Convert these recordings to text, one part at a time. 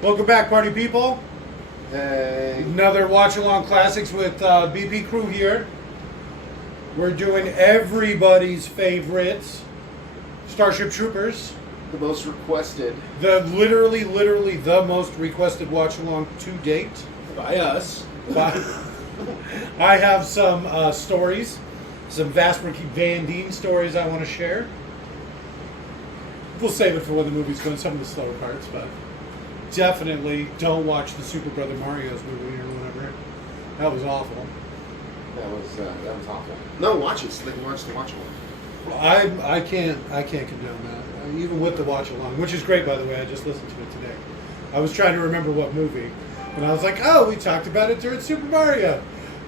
Welcome back, party people. Hey. Another Watch Along Classics with BP Crew here. We're doing everybody's favorites, Starship Troopers. The most requested. The literally the most requested watch along to date By us. I have some stories, some Casper Van Dien stories I want to share. We'll save it for when the movie's going, some of the slower parts, but definitely don't watch the Super Brother Mario's movie or whatever. That was awful. That was awful. No, watch it so they can watch the watch along. I can't condone that. Even with the watch along, which is great, by the way. I just listened to it today. I was trying to remember what movie, and I was like, oh, we talked about it during Super Mario.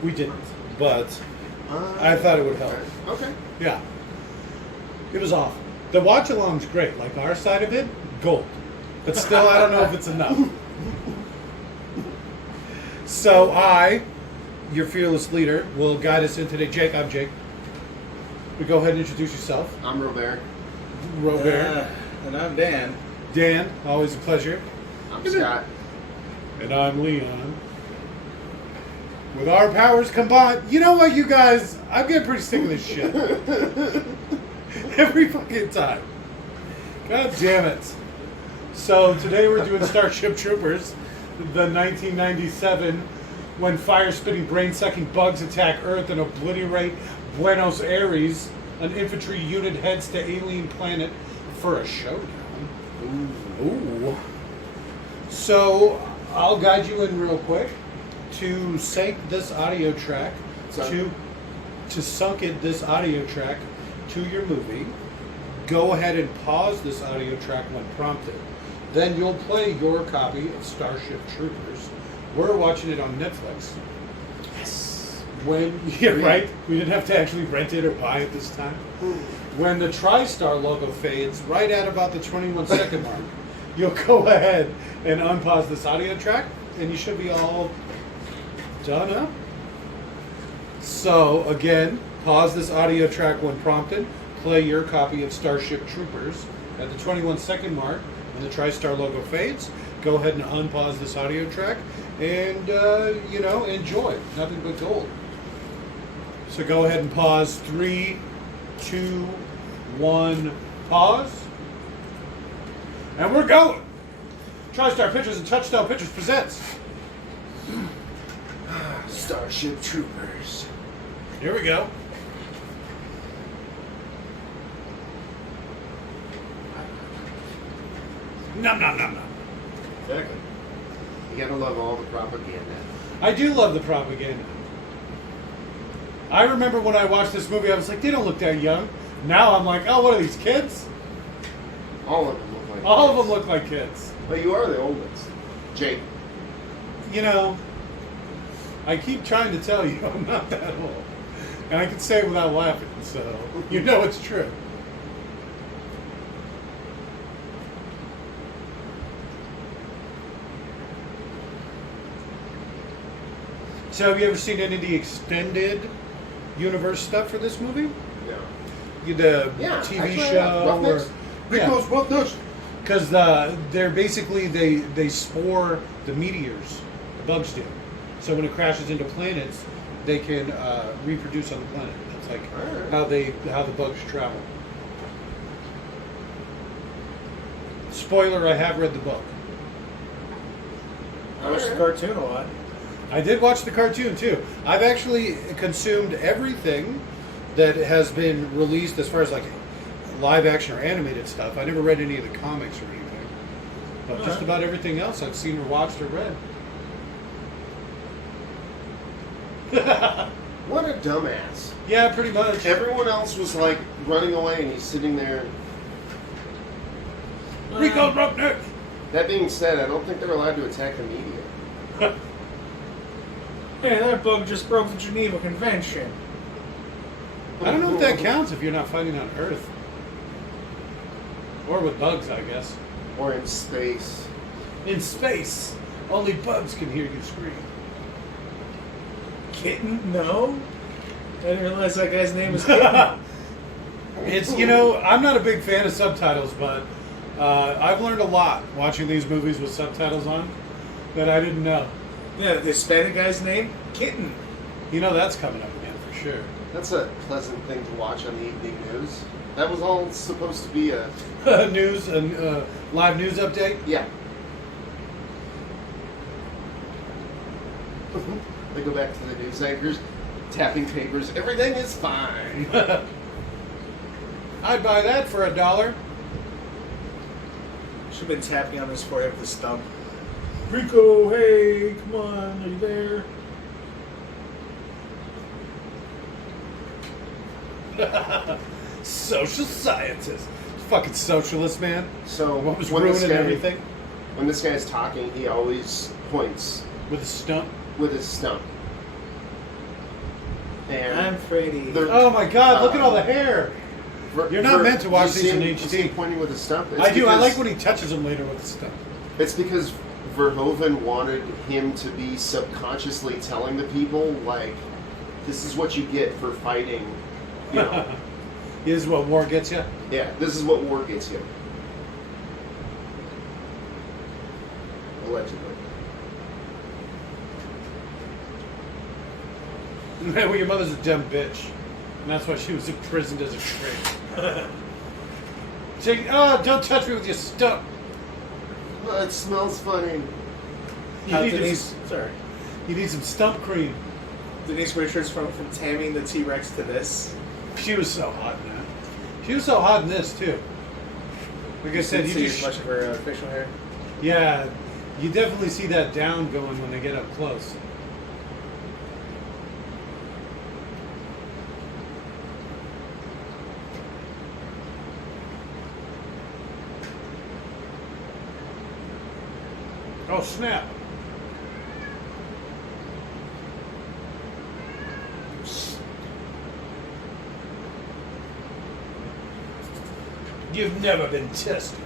We didn't, but I thought it would help. Okay. Yeah. It was awful. The watch along's great. Like our side of it, gold. But still, I don't know if it's enough. So I, your fearless leader, will guide us in today. Jake, I'm Jake. We go ahead and introduce yourself. I'm Robert. Robert. And I'm Dan. Dan, always a pleasure. I'm Scott. And I'm Leon. With our powers combined, you know what, you guys? I'm getting pretty sick of this shit. Every fucking time. God damn it. So today we're doing Starship Troopers, the 1997, when fire-spitting, brain-sucking bugs attack Earth and obliterate Buenos Aires. An infantry unit heads to alien planet for a showdown. Ooh. So I'll guide you in real quick to sync this audio track to sunk it this audio track to your movie. Go ahead and pause this audio track when prompted. Then you'll play your copy of Starship Troopers. We're watching it on Netflix. Right? We didn't have to actually rent it or buy it this time. When the TriStar logo fades right at about the 21-second mark, you'll go ahead and unpause this audio track, and you should be all done up. So, again, pause this audio track when prompted. Play your copy of Starship Troopers. At the 21-second mark, when the TriStar logo fades, go ahead and unpause this audio track and, enjoy. Nothing but gold. So go ahead and pause. 3, 2, 1, pause. And we're going. TriStar Pictures and Touchstone Pictures presents Starship Troopers. Here we go. Nom nom nom nom. Exactly. You gotta love all the propaganda. I do love the propaganda. I remember when I watched this movie, I was like, they don't look that young. Now I'm like, oh, what are these, kids? All of them look like All kids. of them look like kids. But you are the oldest. Jake. You know, I keep trying to tell you I'm not that old. And I can say it without laughing, so you know it's true. So have you ever seen any of the extended universe stuff for this movie? Yeah. The Yeah, TV actually, show? Roughnecks. Rico's Roughnecks. Because they're basically, they spore the meteors, the bugs do. So when it crashes into planets, they can reproduce on the planet. That's like how the bugs travel. Spoiler, I have read the book. I watched the cartoon a lot. I did watch the cartoon too. I've actually consumed everything that has been released as far as like live action or animated stuff. I never read any of the comics or anything. But just about everything else I've seen or watched or read. What a dumbass. Yeah, pretty much. Everyone else was like running away and he's sitting there. Rico Roughnecks! That being said, I don't think they're allowed to attack the media. Hey, that bug just broke the Geneva Convention. I don't know if that counts if you're not fighting on Earth. Or with bugs, I guess. Or in space. In space, only bugs can hear you scream. Kitten? No? I didn't realize that guy's name was Kitten. It's, I'm not a big fan of subtitles, but I've learned a lot watching these movies with subtitles on that I didn't know. Yeah, the Hispanic guy's name? Kitten. You know that's coming up again for sure. That's a pleasant thing to watch on the evening news. That was all supposed to be a... live news update? Yeah. They go back to the news anchors, tapping papers. Everything is fine. I'd buy that for $1. Should have been tapping on his forehead with a stump. Rico, hey, come on, are you there? Social scientist. Fucking socialist, man. So What was when ruining everything? When this guy's talking, he always points With a stump? with his stump. And I'm Freddy. Oh my god, look at all the hair! You're not meant to watch you these in see him- you see him HD. pointing with his stump. I do, I like when he touches them later with the stump. It's because Verhoeven wanted him to be subconsciously telling the people, like, this is what you get for fighting, you know. This is what war gets you? Yeah, this is what war gets you. Allegedly. Well, your mother's a dumb bitch. And that's why she was imprisoned as a shrink. Say, oh, don't touch me with your stump. Oh, it smells funny. You need, Denise, sorry. you need some stump cream. Denise Richards from taming the T-Rex to this. She was so hot in that. She was so hot in this, too. Like I said, Didn't you see just... much of her facial hair. Yeah, you definitely see that down going when they get up close. Oh, snap. You've never been tested.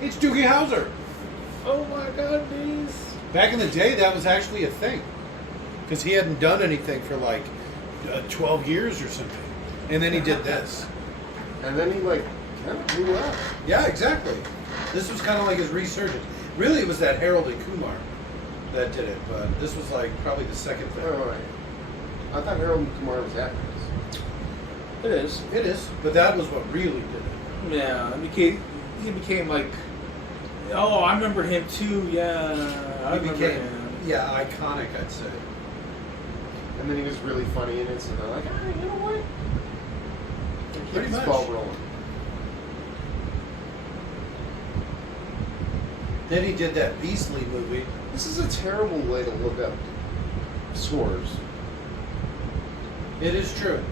It's Doogie Howser. Oh my god, Denise. Back in the day, that was actually a thing. Because he hadn't done anything for like 12 years or something. And then he did this. And then he, like, kind of blew up. Yeah, exactly. This was kind of like his resurgence. Really, it was that Harold and Kumar that did it. But this was like probably the second thing. Oh, right. I thought Harold and Kumar was actors. It is. It is. But that was what really did it. Yeah, he became like, oh, I remember him too. Yeah, I He remember became, him. yeah, iconic, I'd say. And then he was really funny in it, so they're like, ah, you know what? Keep Pretty this much. ball rolling. Then he did that Beastly movie. This is a terrible way to look up scores. It is true.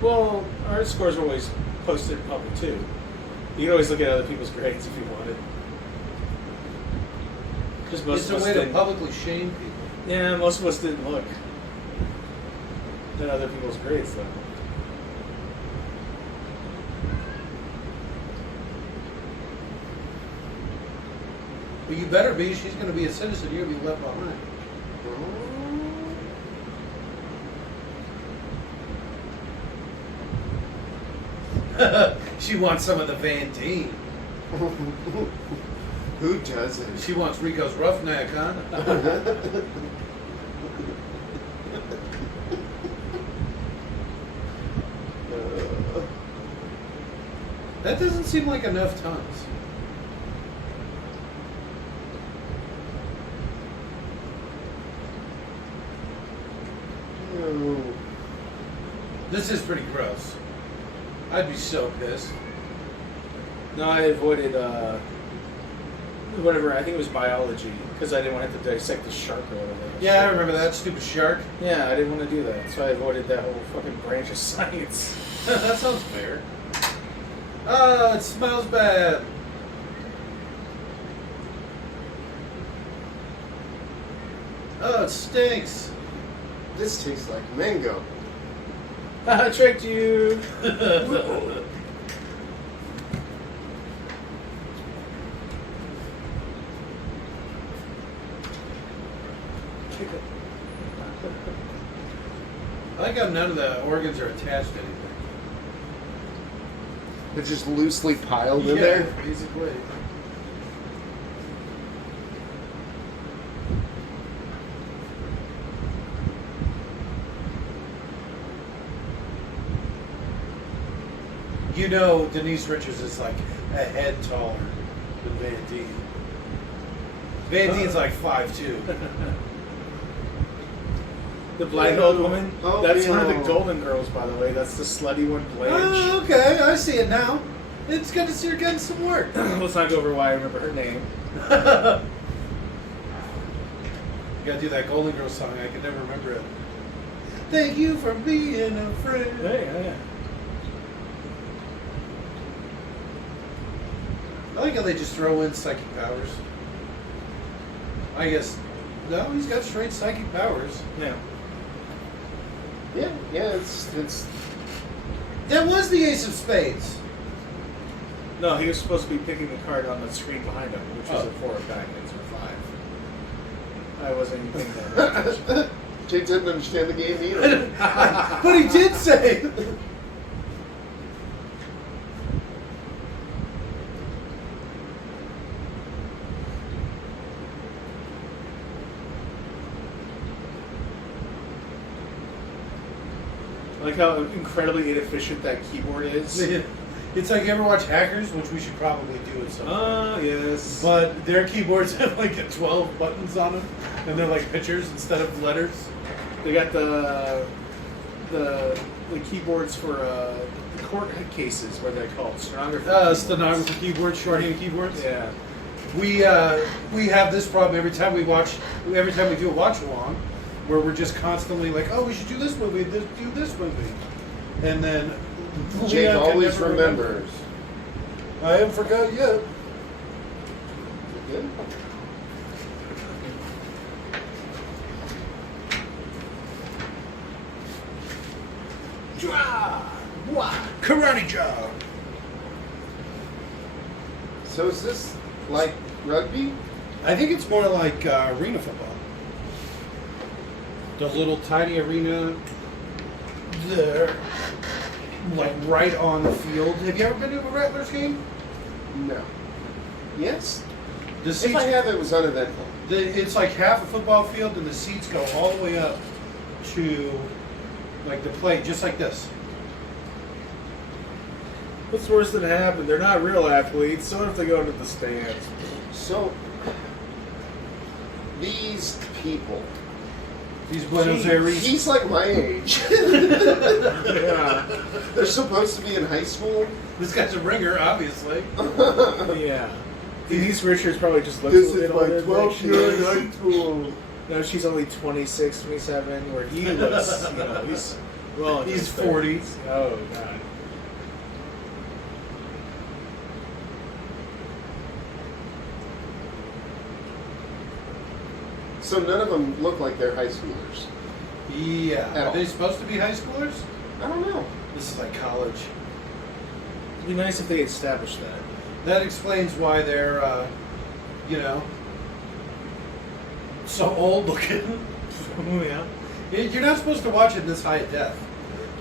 Well, our scores are always posted in public too. You can always look at other people's grades if you wanted. Just most It's of a us way to didn't. publicly shame people. Yeah, most of us didn't look at other people's grades though. But you better be. She's going to be a citizen. You're going to be left behind. She wants some of the Van Dien. Who doesn't? She wants Rico's Roughneck, huh? That doesn't seem like enough tons. No. This is pretty gross. I'd be so pissed. No, I avoided whatever. I think it was biology because I didn't want to have to dissect the shark or whatever. Yeah, I remember that stupid shark. Yeah, I didn't want to do that, so I avoided that whole fucking branch of science. That sounds fair. Oh, it smells bad. Oh, it stinks. This tastes like mango. I tricked you. how none of the organs are attached to anything. It's just loosely piled in there. Basically. You know, Denise Richards is like a head taller than Van Dien. Van Dien's like 5'2". The black old woman? Oh, That's yeah. one of the Golden Girls, by the way. That's the slutty one, Blanche. Oh, okay, I see it now. It's good to see her getting some work. Let's not go over why I remember her name. You gotta do that Golden Girls song. I can never remember it. Thank you for being a friend. Yeah. I like how they just throw in psychic powers. I guess, no, he's got straight psychic powers. Yeah. Yeah, it's That was the Ace of Spades. No, he was supposed to be picking the card on the screen behind him, which was Oh. a 4 of diamonds or 5. I wasn't even thinking that. Jake didn't understand the game either. But he did say. I like how incredibly inefficient that keyboard is. It's like, you ever watch Hackers, which we should probably do at some point. Yes. But their keyboards have like 12 buttons on them, and they're like pictures instead of letters. They got the keyboards for the court cases, what are they called? Stenographer. Stenographer keyboards, shorthand keyboards. Yeah. We have this problem every time we do a watch along, where we're just constantly like, oh, we should do this movie, do this movie, and then Jake Leon can always never remember. remembers. I haven't forgot yet. Good. Karate job. So is this like rugby? I think it's more like arena football. The little tiny arena there, like right on the field. Have you ever been to a Rattlers game? No. Yes. The If seats, I have, it was uneventful. it's like half a football field, and the seats go all the way up to like the plate, just like this. What's worse than happened? They're not real athletes, so if they go into the stands. So these people. These Buenos Aires. He's like my age. Yeah. They're supposed to be in high school. This guy's a ringer, obviously. Yeah. Denise Richards probably just looks This a is little my bit 12th year in high school. No, she's only 26, 27, where he looks, he's well. He's 40. Oh, God. So none of them look like they're high schoolers. Yeah. At Are all. they supposed to be high schoolers? I don't know. This is like college. It'd be nice if they established that. That explains why they're, so old looking. Oh, yeah. You're not supposed to watch it this high at def.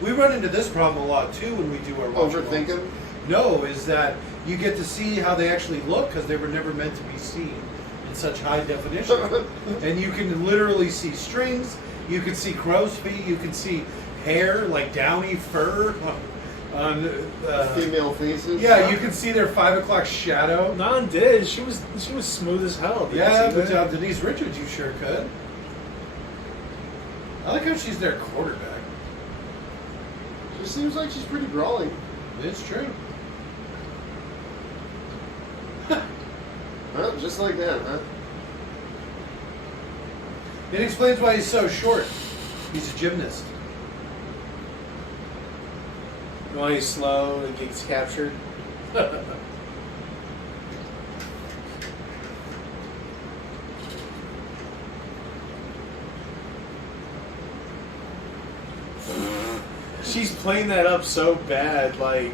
We run into this problem a lot too when we do our watch Overthink alongs. them? No, is that you get to see how they actually look because they were never meant to be seen in such high definition. And you can literally see strings, you can see crow's feet, you can see hair, like downy fur on Female faces? yeah, you can see their 5 o'clock shadow. Non did. She was smooth as hell. Did you Yeah, see but that? Denise Richards, you sure could. I like how she's their quarterback. She seems like she's pretty brawling. It's true. Well, just like that, huh? It explains why he's so short. He's a gymnast. Why he's slow and gets captured. She's playing that up so bad, like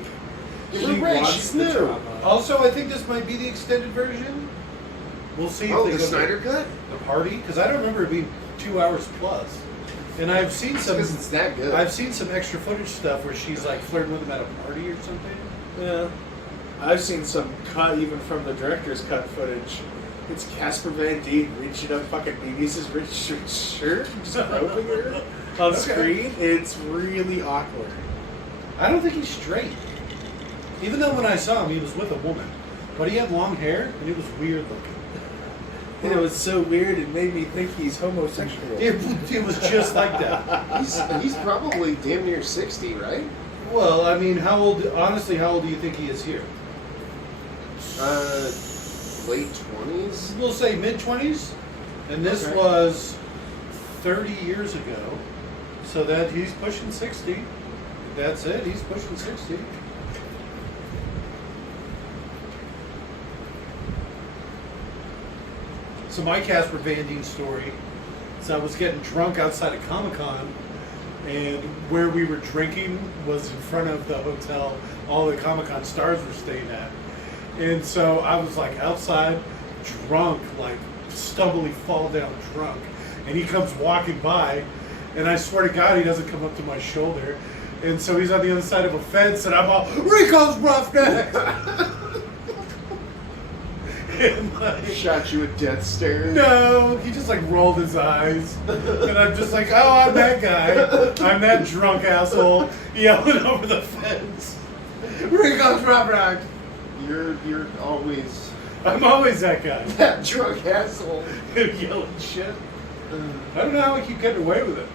Give she her a break, wants she's the new. drama. Also, I think this might be the extended version. We'll see if Oh, they the go Snyder to cut? the party, because I don't remember it being 2 hours plus. And I've seen some. Because it's that good. I've seen some extra footage stuff where she's like flirting with him at a party or something. Yeah. I've seen some cut, even from the director's cut footage. It's Casper Van Dien reaching up fucking Denise's rich shirt, just groping her on screen. It's really awkward. I don't think he's straight. Even though when I saw him, he was with a woman, but he had long hair and it was weird looking. And it was so weird, it made me think he's homosexual. It was just like that. He's probably damn near 60, right? Well, I mean, how old? Honestly, how old do you think he is here? Late 20s? We'll say mid-20s, and this Okay. was 30 years ago, so that he's pushing 60. That's it. He's pushing 60. So my Casper Van Dien story is I was getting drunk outside of Comic-Con, and where we were drinking was in front of the hotel all the Comic-Con stars were staying at. And so I was like outside, drunk, like stumbly fall down drunk. And he comes walking by, and I swear to God, he doesn't come up to my shoulder. And so he's on the other side of a fence, and I'm all, Rico's Roughneck! And like, Shot you a death stare? no, he just like rolled his eyes. And I'm just like, oh, I'm that guy. I'm that drunk asshole yelling over the fence. Rico's Roughneck! You're always I'm always that guy. that drunk asshole. Yelling shit. I don't know how I keep getting away with it.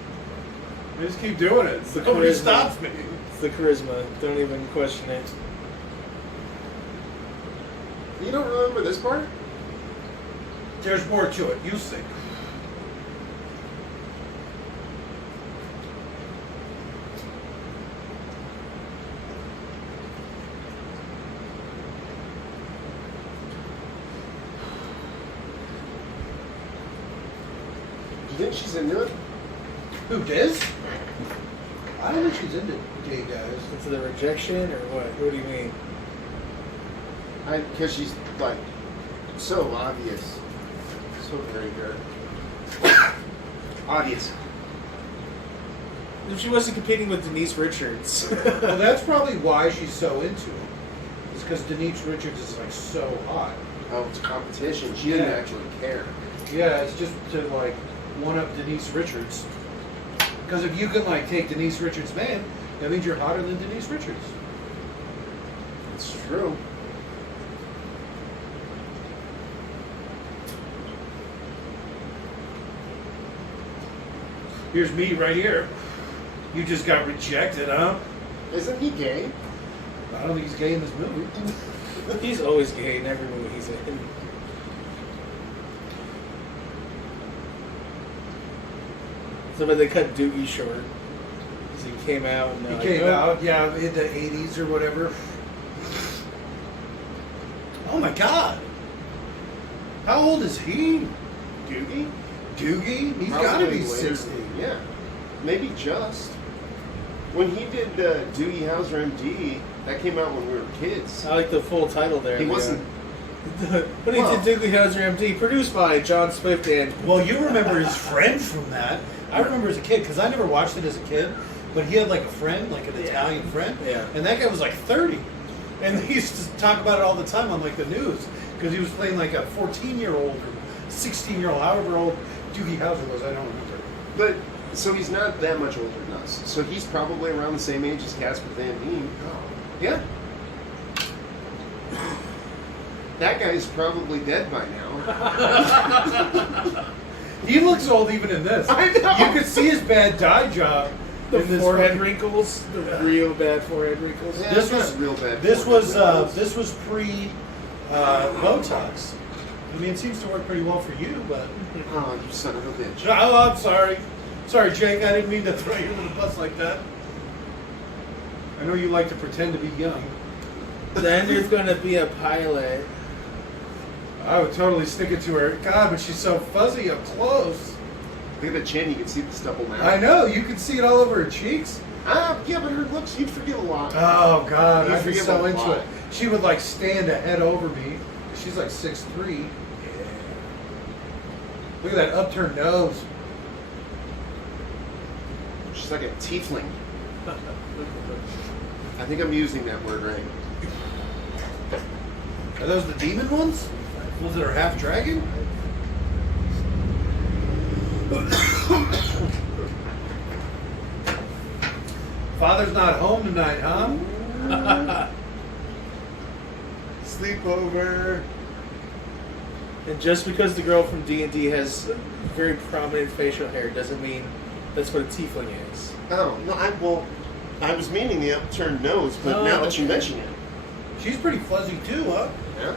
I just keep doing it. It's the Nobody charisma. stops me. It's the charisma. Don't even question it. You don't remember this part? There's more to it. You see. You think she's into it? Who, Diz? I don't think she's into gay guys. It's the rejection or what? What do you mean? Because she's like so obvious, so very good. Obvious. If she wasn't competing with Denise Richards. Well, that's probably why she's so into it. It's because Denise Richards is like so hot. Oh, it's competition. She didn't Yeah. actually care. Yeah, it's just to like one up Denise Richards. Because if you can like take Denise Richards' man, that means you're hotter than Denise Richards. It's true. Here's me right here. You just got rejected, huh? Isn't he gay? I don't think he's gay in this movie. He's always gay in every movie he's in. So, but they cut Doogie short. Because he came out and He like, came oh. out, yeah, in the 80s or whatever. Oh my God. How old is he? Doogie? Doogie? He's got to be Probably later. 60. Yeah. Maybe just. When he did Doogie Howser MD, that came out when we were kids. I like the full title there. He Leo. wasn't. But he Well- did Doogie Howser MD, produced by John Swift and Well, you remember his friend from that. I remember as a kid, because I never watched it as a kid, but he had like a friend, like an Italian friend, Yeah. and that guy was like 30. And they used to talk about it all the time on like the news, because he was playing like a 14-year-old or 16-year-old, however old Doogie Howser was, I don't remember. But, so he's not that much older than us. So he's probably around the same age as Casper Van Dien. Yeah. That guy's probably dead by now. He looks old even in this. I know. You could see his bad dye job the in this forehead fucking- wrinkles, the real bad forehead wrinkles. Yeah, This that's was not real bad. This was forehead. this was pre Botox. I mean, it seems to work pretty well for you, but Oh, you son of a bitch. oh, I'm sorry. Sorry, Jake. I didn't mean to throw you under the bus like that. I know you like to pretend to be young. Then there's gonna be a pilot. I would totally stick it to her. God, but she's so fuzzy up close. Look at the chin, you can see the stubble now. I know. You can see it all over her cheeks. Yeah, but her looks, you'd forgive a lot. Oh God, You I'd be forgive so a into lot. it. She would like stand a head over me. She's like 6'3". Look at that upturned nose. She's like a tiefling. I think I'm using that word right. Are those the demon ones? Ones that are half dragon? Father's not home tonight, huh? Sleepover. And just because the girl from D&D has very prominent facial hair doesn't mean that's what a tiefling is. Oh, no, I was meaning the upturned nose, but now that you mention it. She's pretty fuzzy too, huh? Yeah.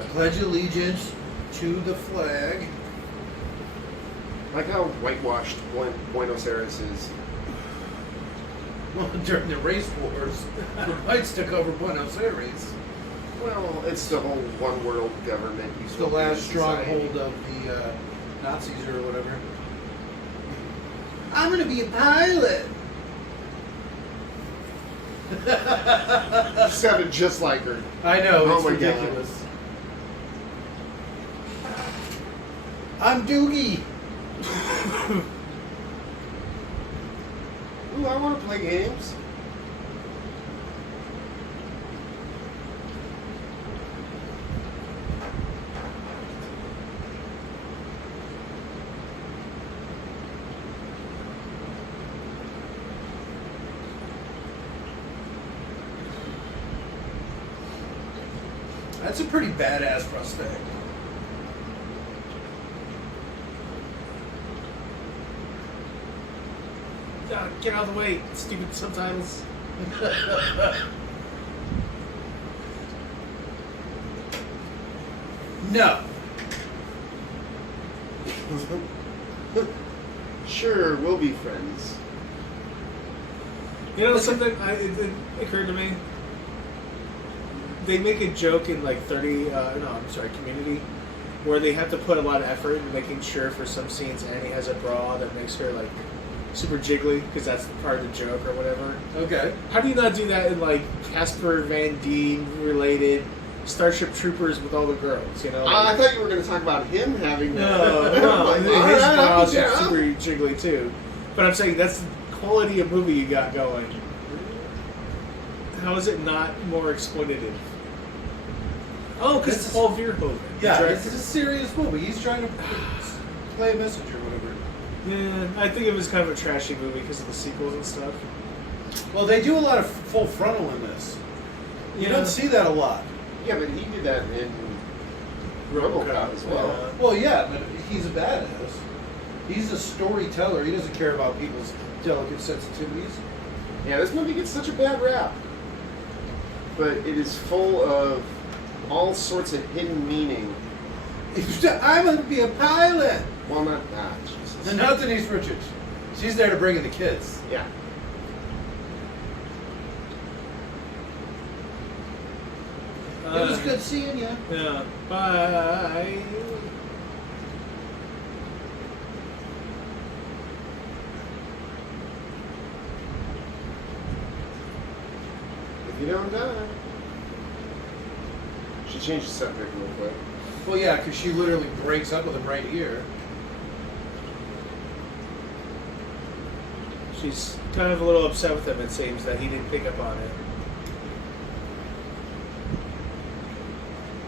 I pledge allegiance to the flag. I like how whitewashed Buenos Aires is. Well, during the race wars, the whites took over Buenos Aires. Well, it's the whole one world government. It's the last stronghold of the Nazis or whatever. I'm gonna be a pilot. You sounded just like her. I know, Oh it's my ridiculous. I'm Doogie. Ooh, I want to play games. That's a pretty badass prosthetic. Get out of the way, stupid subtitles. No. Sure, we'll be friends. You know something? It occurred to me. They make a joke in like Community, where they have to put a lot of effort in making sure for some scenes Annie has a bra that makes her like super jiggly because that's part of the joke or whatever. Okay. How do you not do that in like Casper Van Dien related Starship Troopers with all the girls? You know. I thought you were going to talk about him having that. No, Like, his all right, I'll bras be are down. super jiggly too. But I'm saying that's the quality of movie you got going. How is it not more exploitative? Oh, because it's Paul Verhoeven. Yeah, Director. it's a serious movie. He's trying to play a message or whatever. Yeah, I think it was kind of a trashy movie because of the sequels and stuff. Well, they do a lot of full frontal in this. You don't see that a lot. Yeah, but he did that in RoboCop as well. Well, yeah, but he's a badass. He's a storyteller. He doesn't care about people's delicate sensitivities. Yeah, this movie gets such a bad rap. But it is full of all sorts of hidden meaning. I'm going to be a pilot. Well, not that. Jesus. And not Denise Richards. She's there to bring in the kids. Yeah. It was good seeing you. Yeah. Bye. If you don't die. She changed the subject real quick. Well, yeah, because she literally breaks up with him right here. She's kind of a little upset with him, it seems, that he didn't pick up on it.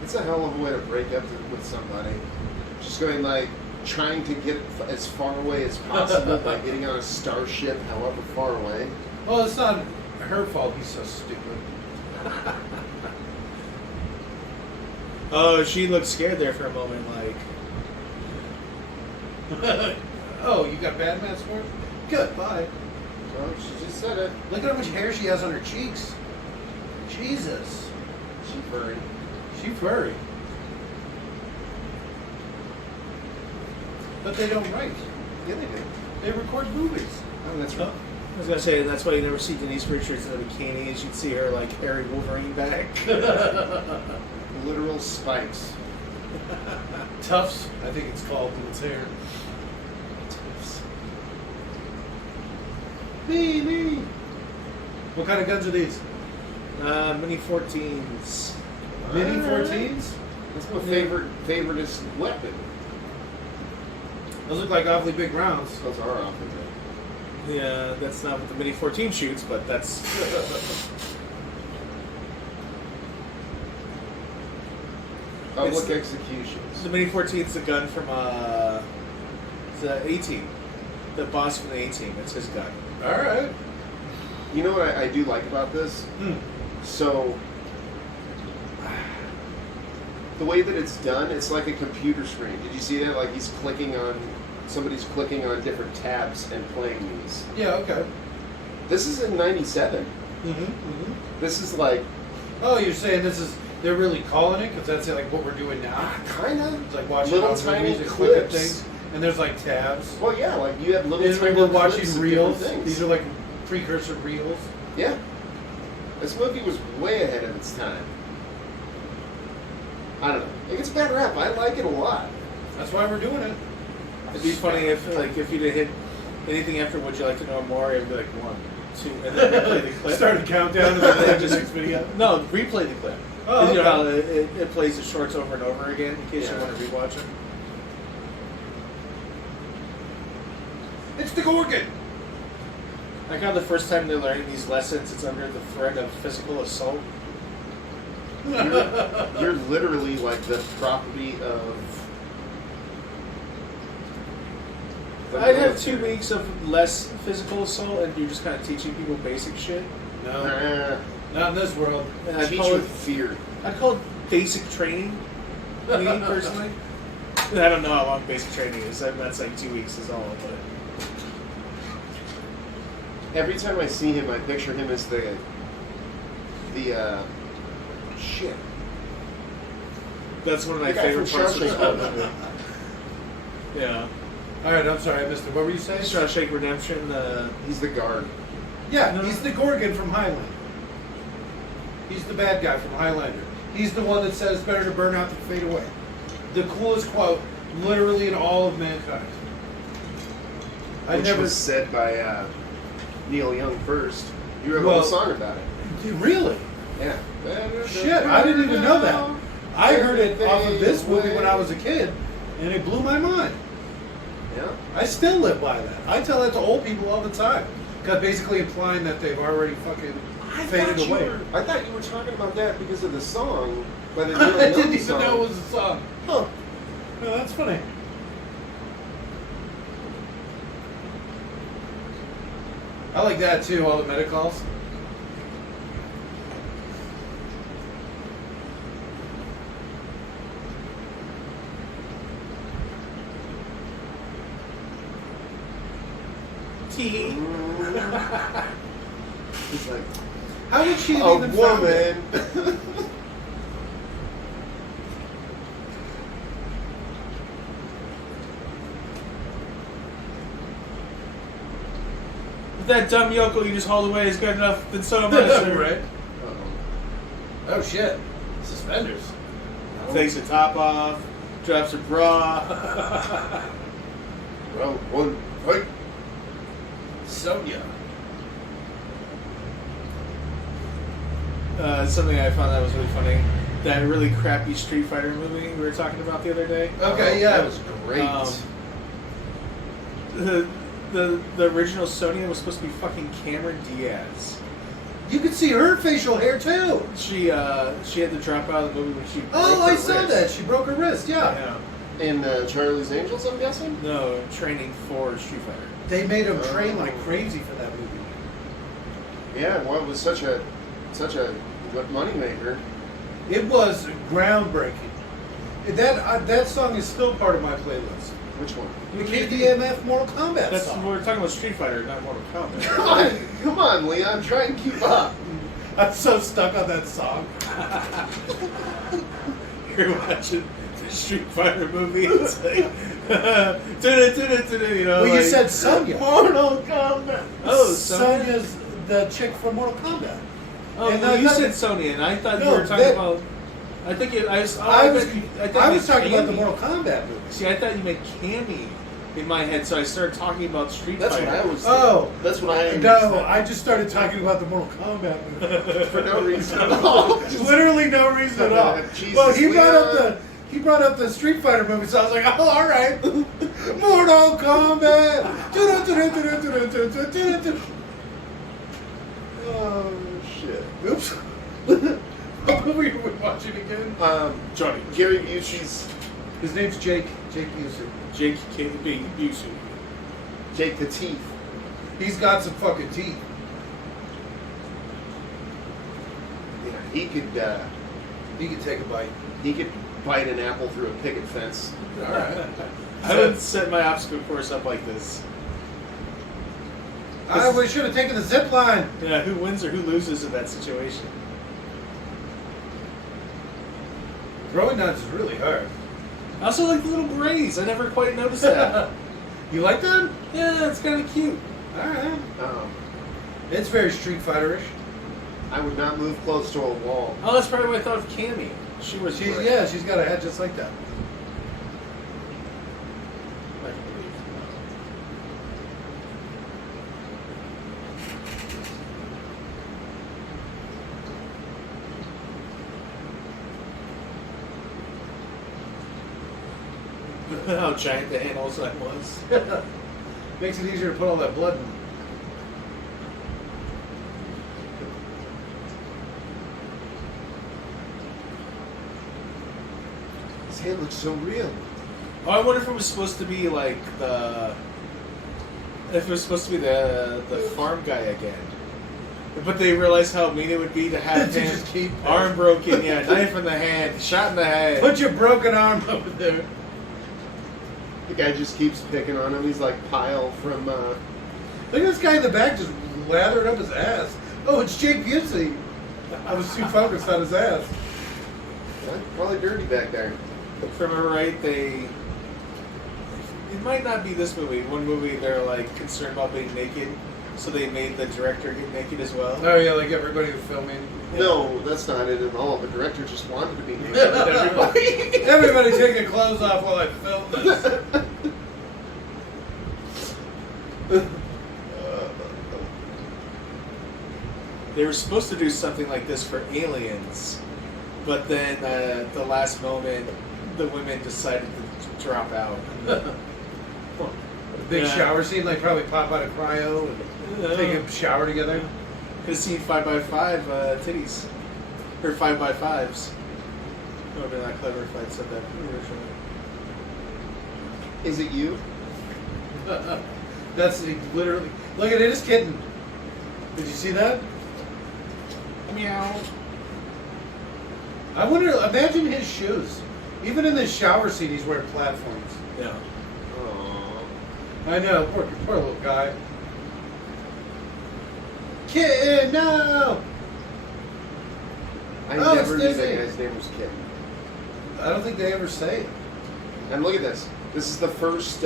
It's a hell of a way to break up with somebody. Just going like, trying to get as far away as possible by getting on a starship, however far away. Well, it's not her fault. He's so stupid. Oh, she looked scared there for a moment, like... Oh, you got bad math scores? Good, bye. Well, she just said it. Look at how much hair she has on her cheeks. Jesus. She furry. She furry. But they don't write. Yeah, they do. They record movies. Oh, that's right. I was gonna say, that's why you never see Denise Richards in a bikini, is you'd see her, like, hairy Wolverine back. Literal spikes. Tufts, I think it's called in its hair. Tufts. Me. What kind of guns are these? Mini 14s. Mini 14s? That's my favoriteest weapon. Those look like awfully big rounds. Those are awfully big. Yeah, that's not what the Mini 14 shoots, but that's... Public executions. The Mini 14's the gun from the A-Team. The boss from the A-Team. It's his gun. Alright. You know what I do like about this? So, the way that it's done, it's like a computer screen. Did you see that? Like somebody's clicking on different tabs and playing these. Yeah, okay. This is in 97. This is like... Oh, you're saying they're really calling it? Because that's like what we're doing now? Kind of. It's like watching little all tiny movies and clips. things. And there's like tabs. Well, yeah, like you have little And tiny we're clips watching of reels. different things. These are like precursor reels. Yeah. This movie was way ahead of its time. I don't know. It gets a bad rap. I like it a lot. That's why we're doing it. It'd be funny if you did hit anything after Would You Like to Know More, it'd be like 1, 2, and then replay the clip. Start a countdown and then they just next video. No, replay the clip. Oh, Because you know okay. how it plays the shorts over and over again in case you want to rewatch them. It's the Gorgon! Like how the first time they're learning these lessons, it's under the threat of physical assault. You're literally like the property of... I'd have 2 weeks of less physical assault, and you're just kind of teaching people basic shit. No. Not in this world. And I'd Teach call with it, fear. I'd call it basic training. Me personally, I don't know how long basic training is. That's like 2 weeks is all. But Every time I see him, I picture him as the shit. that's one of my The guy favorite from parts of Shawshank the Redemption. Yeah, Alright, I'm sorry, I missed it. What were you saying? Shawshank Redemption. He's the guard. Yeah, he's the Gorgon from Highlander. He's the bad guy from Highlander. He's the one that says better to burn out than fade away. The coolest quote, literally in all of mankind. Which was said by Neil Young first. You wrote a whole song about it. Really? Yeah. Shit, I didn't even know that. I heard it off of this movie when I was a kid, and it blew my mind. Yeah. I still live by that. I tell that to old people all the time. Because basically implying that they've already fucking faded away. I thought you were talking about that because of the song. By the Neil I Young didn't even song. know it was a song. Huh. Oh, that's funny. I like that too, all the meta calls. T. He's like, How would she have a even found it? woman. If that dumb yokel you just hauled away is good enough, then so am I, sir. Right? Oh shit. Suspenders. Takes the top off, drops her bra. Well, one, right? Sonya. Something I found that was really funny. That really crappy Street Fighter movie we were talking about the other day. Okay, yeah. That was great. The original Sonya was supposed to be fucking Cameron Diaz. You could see her facial hair too. She had to drop out of the movie when she Oh, broke I her saw wrist. that. She broke her wrist, yeah. In Charlie's Angels, I'm guessing? No, training for Street Fighter. They made him train like crazy for that movie. Yeah, well, it was such a moneymaker. It was groundbreaking. That song is still part of my playlist. Which one? The KDMF Mortal Kombat That's song. we're talking about Street Fighter, not Mortal Kombat. Come on, Leon, try and keep up. I'm so stuck on that song. You're watching the Street Fighter movie. It's like, you know. Well, you like, said Sonya. Mortal Kombat. Oh, Sonya. Sonya's the chick from Mortal Kombat. Oh, And well, I you thought- said Sonya, and I thought No, you were talking that- about. I think I was talking about the Mortal Kombat movie. See, I thought you meant Cammy. in my head, so I started talking about Street That's Fighter. what I was. Oh. That's what I. No, I just started talking about the Mortal Kombat movie. For no reason at all. Literally no reason at all. Jesus, Well, he brought up the Street Fighter movie, so I was like, oh, all right. Mortal Kombat. Oh shit. Oops. What movie are we watching again? Johnny. Gary Busey's His name's Jake. Jake Busey. Jake Busey. Jake the Teeth. He's got some fucking teeth. Yeah, he could. He can take a bite. He could bite an apple through a picket fence. All right. I wouldn't set my obstacle course up like this. We should have taken the zip line. Yeah, who wins or who loses in that situation? Throwing knives is really hard. I also like the little berets. I never quite noticed that. You like them? Yeah, it's kind of cute. All right. Um, It's very Street Fighter-ish. I would not move close to a wall. Oh, that's probably what I thought of Cammy. She was great. She's got a head just like that. I can believe. How giant the hand also was. Makes it easier to put all that blood in. His hand looks so real. Oh, I wonder if it was supposed to be like if it was supposed to be the farm guy again. But they realized how mean it would be to have To him just keep- arm broken, yeah, knife in the hand, shot in the head. Put your broken arm over there. The guy just keeps picking on him. He's like Pyle from. Look at this guy in the back just lathering up his ass. Oh, it's Jake Busey. I was too focused on his ass. Probably dirty back there. If I remember right, it might not be this movie. One movie they're like concerned about being naked, so they made the director get naked as well. Oh yeah, like everybody was filming. No, that's not it at all. The director just wanted to be naked with everybody. Everybody take your clothes off while I film this. They were supposed to do something like this for Aliens, but then at the last moment, the women decided to drop out. Big Yeah. shower scene, like probably pop out of cryo and take a shower together. Could have seen 5x5 titties. Or 5x5s. It would have been that clever if I'd said that originally. Is it you? That's literally. Look at it, it's kitten. Did you see that? Meow. I wonder. Imagine his shoes. Even in the shower scene, he's wearing platforms. Yeah. Aww. I know, poor little guy. Kitten, no! I Oh, never it's knew Disney. that guy's name was Kitten. I don't think they ever say it. And look at this. This is the first.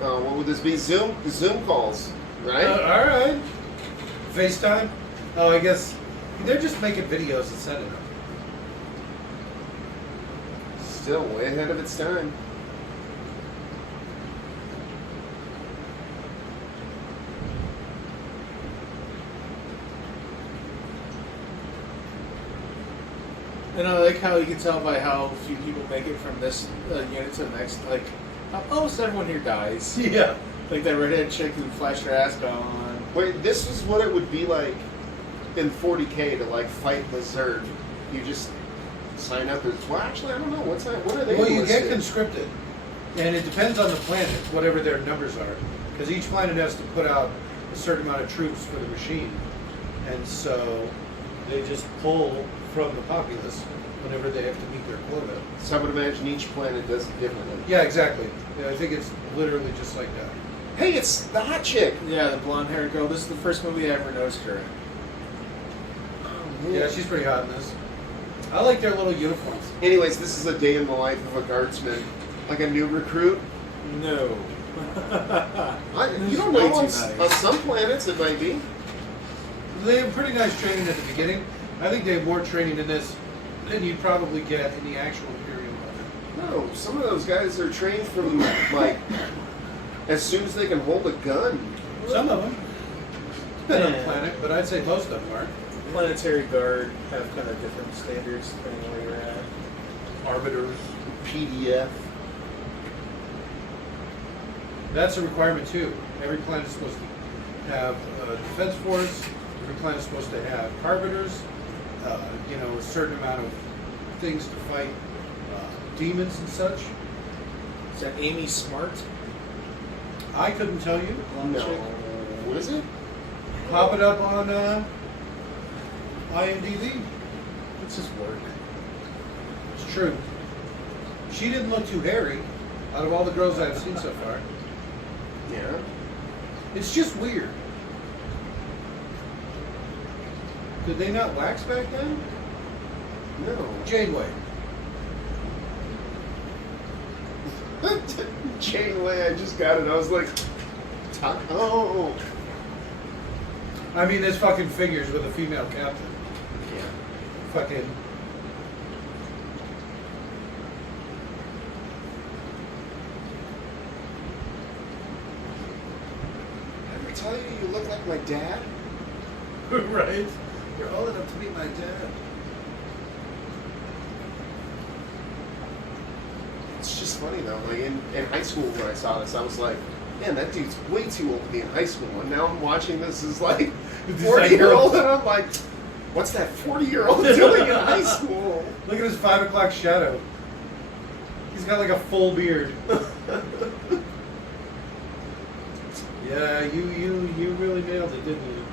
What would this be? Zoom calls, right? All right. FaceTime. Oh, I guess they're just making videos and sending them. Still way ahead of its time. And I like how you can tell by how few people make it from this unit to the next. Like, almost everyone here dies. Yeah. Like that redhead chick who flashed her ass gone. Wait, this is what it would be like in 40K to like fight the Zerg. You just sign up as well. Actually, I don't know what's that. What are they? Well, you get enlisted? conscripted, and it depends on the planet, whatever their numbers are, because each planet has to put out a certain amount of troops for the machine, and so they just pull from the populace whenever they have to meet their quota. So I would imagine each planet does it differently. Yeah, exactly. Yeah, I think it's literally just like that. Hey, it's the hot chick. Yeah, the blonde-haired girl. This is the first movie I ever noticed her in. Oh, Yeah, she's pretty hot in this. I like their little uniforms. Anyways, this is a day in the life of a guardsman, like a new recruit. No. You don't know. On some planets, it might be. They have pretty nice training at the beginning. I think they have more training in this than you'd probably get in the actual Imperial. No, some of those guys are trained from, like, as soon as they can hold a gun. Some of them. Depending on the Yeah. planet, but I'd say most of them are. Planetary Guard have kind of different standards depending on where you're at. Arbiters. PDF. That's a requirement too. Every planet is supposed to have a defense force. Every planet is supposed to have arbiters. A certain amount of things to fight demons and such. Is that Amy Smart? I couldn't tell you. No. What is it? Pop it up on IMDb. It's his work. It's true. She didn't look too hairy out of all the girls I've seen so far. Yeah. It's just weird. Did they not wax back then? No. Janeway. Janeway, I just got it. I was like, taco. I mean, there's fucking figures with a female captain. Yeah. Fucking. Ever tell you you look like my dad? Right? You're old enough to be my dad. It's just funny though. Like in high school when I saw this, I was like, man, that dude's way too old to be in high school. And now I'm watching this as like It's 40-year-old, and I'm like, what's that 40-year-old doing in high school? Look at his 5 o'clock shadow. He's got like a full beard. Yeah, you really nailed it, didn't you?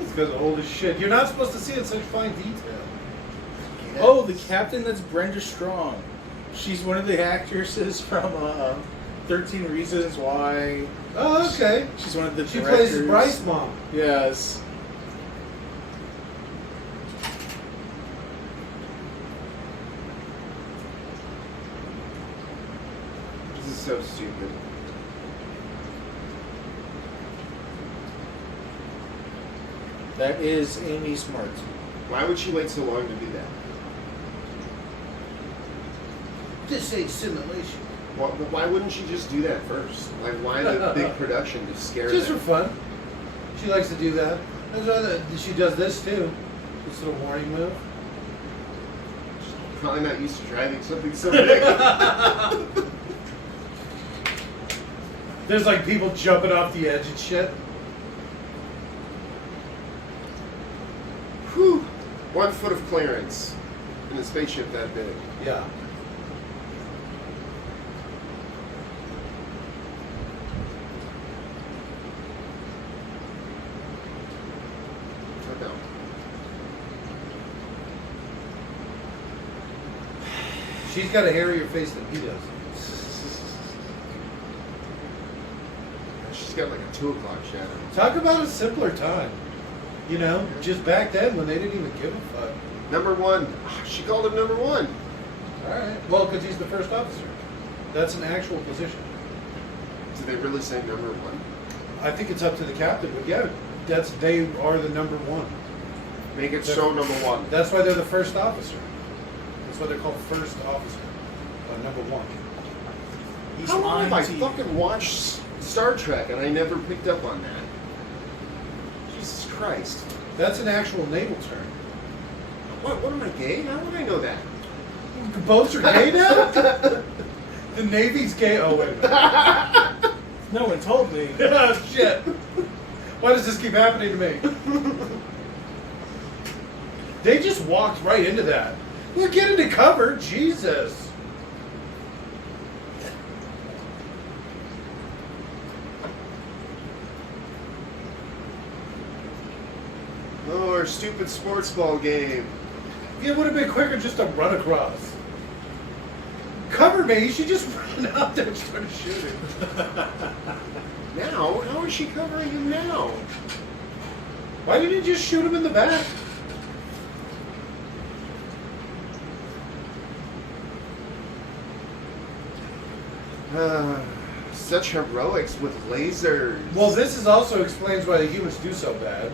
It's because old as shit. You're not supposed to see it in such fine detail. Oh, the captain, that's Brenda Strong. She's one of the actresses from 13 Reasons Why. Oh, okay. She's one of the She directors. plays Bryce mom. Yes. This is so stupid. That is Amy Smart. Why would she wait so long to do that? This ain't simulation. Why wouldn't she just do that first? Like, why the big production to scare Just for them? fun. She likes to do that. That's why she does this too. This little warning move. Probably not used to driving something so big. There's like people jumping off the edge and shit. Whew. 1 foot of clearance in a spaceship that big. Yeah. I know. She's got a hairier face than he does. She's got like a 2 o'clock shadow. Talk about a simpler time. You know, just back then when they didn't even give a fuck. Number 1. She called him number 1. Alright. Well, because he's the first officer. That's an actual position. Did they really say number 1? I think it's up to the captain, but yeah, they are the number one. Make it so number 1. That's why they're the first officer. That's why they're called first officer. Number one. He's How long have I lying to you. fucking watched Star Trek and I never picked up on that? Jesus Christ. That's an actual naval term. What am I, gay? How would I know that? Boats are gay now? The Navy's gay? Oh, wait a minute. No one told me. Oh, shit. Why does this keep happening to me? They just walked right into that. We're getting to cover. Jesus. Oh, our stupid sports ball game. It would have been quicker just to run across. Cover me. You should just run out there and start shooting. Now? How is she covering him now? Why didn't you just shoot him in the back? Such heroics with lasers. Well, this is also explains why the humans do so bad.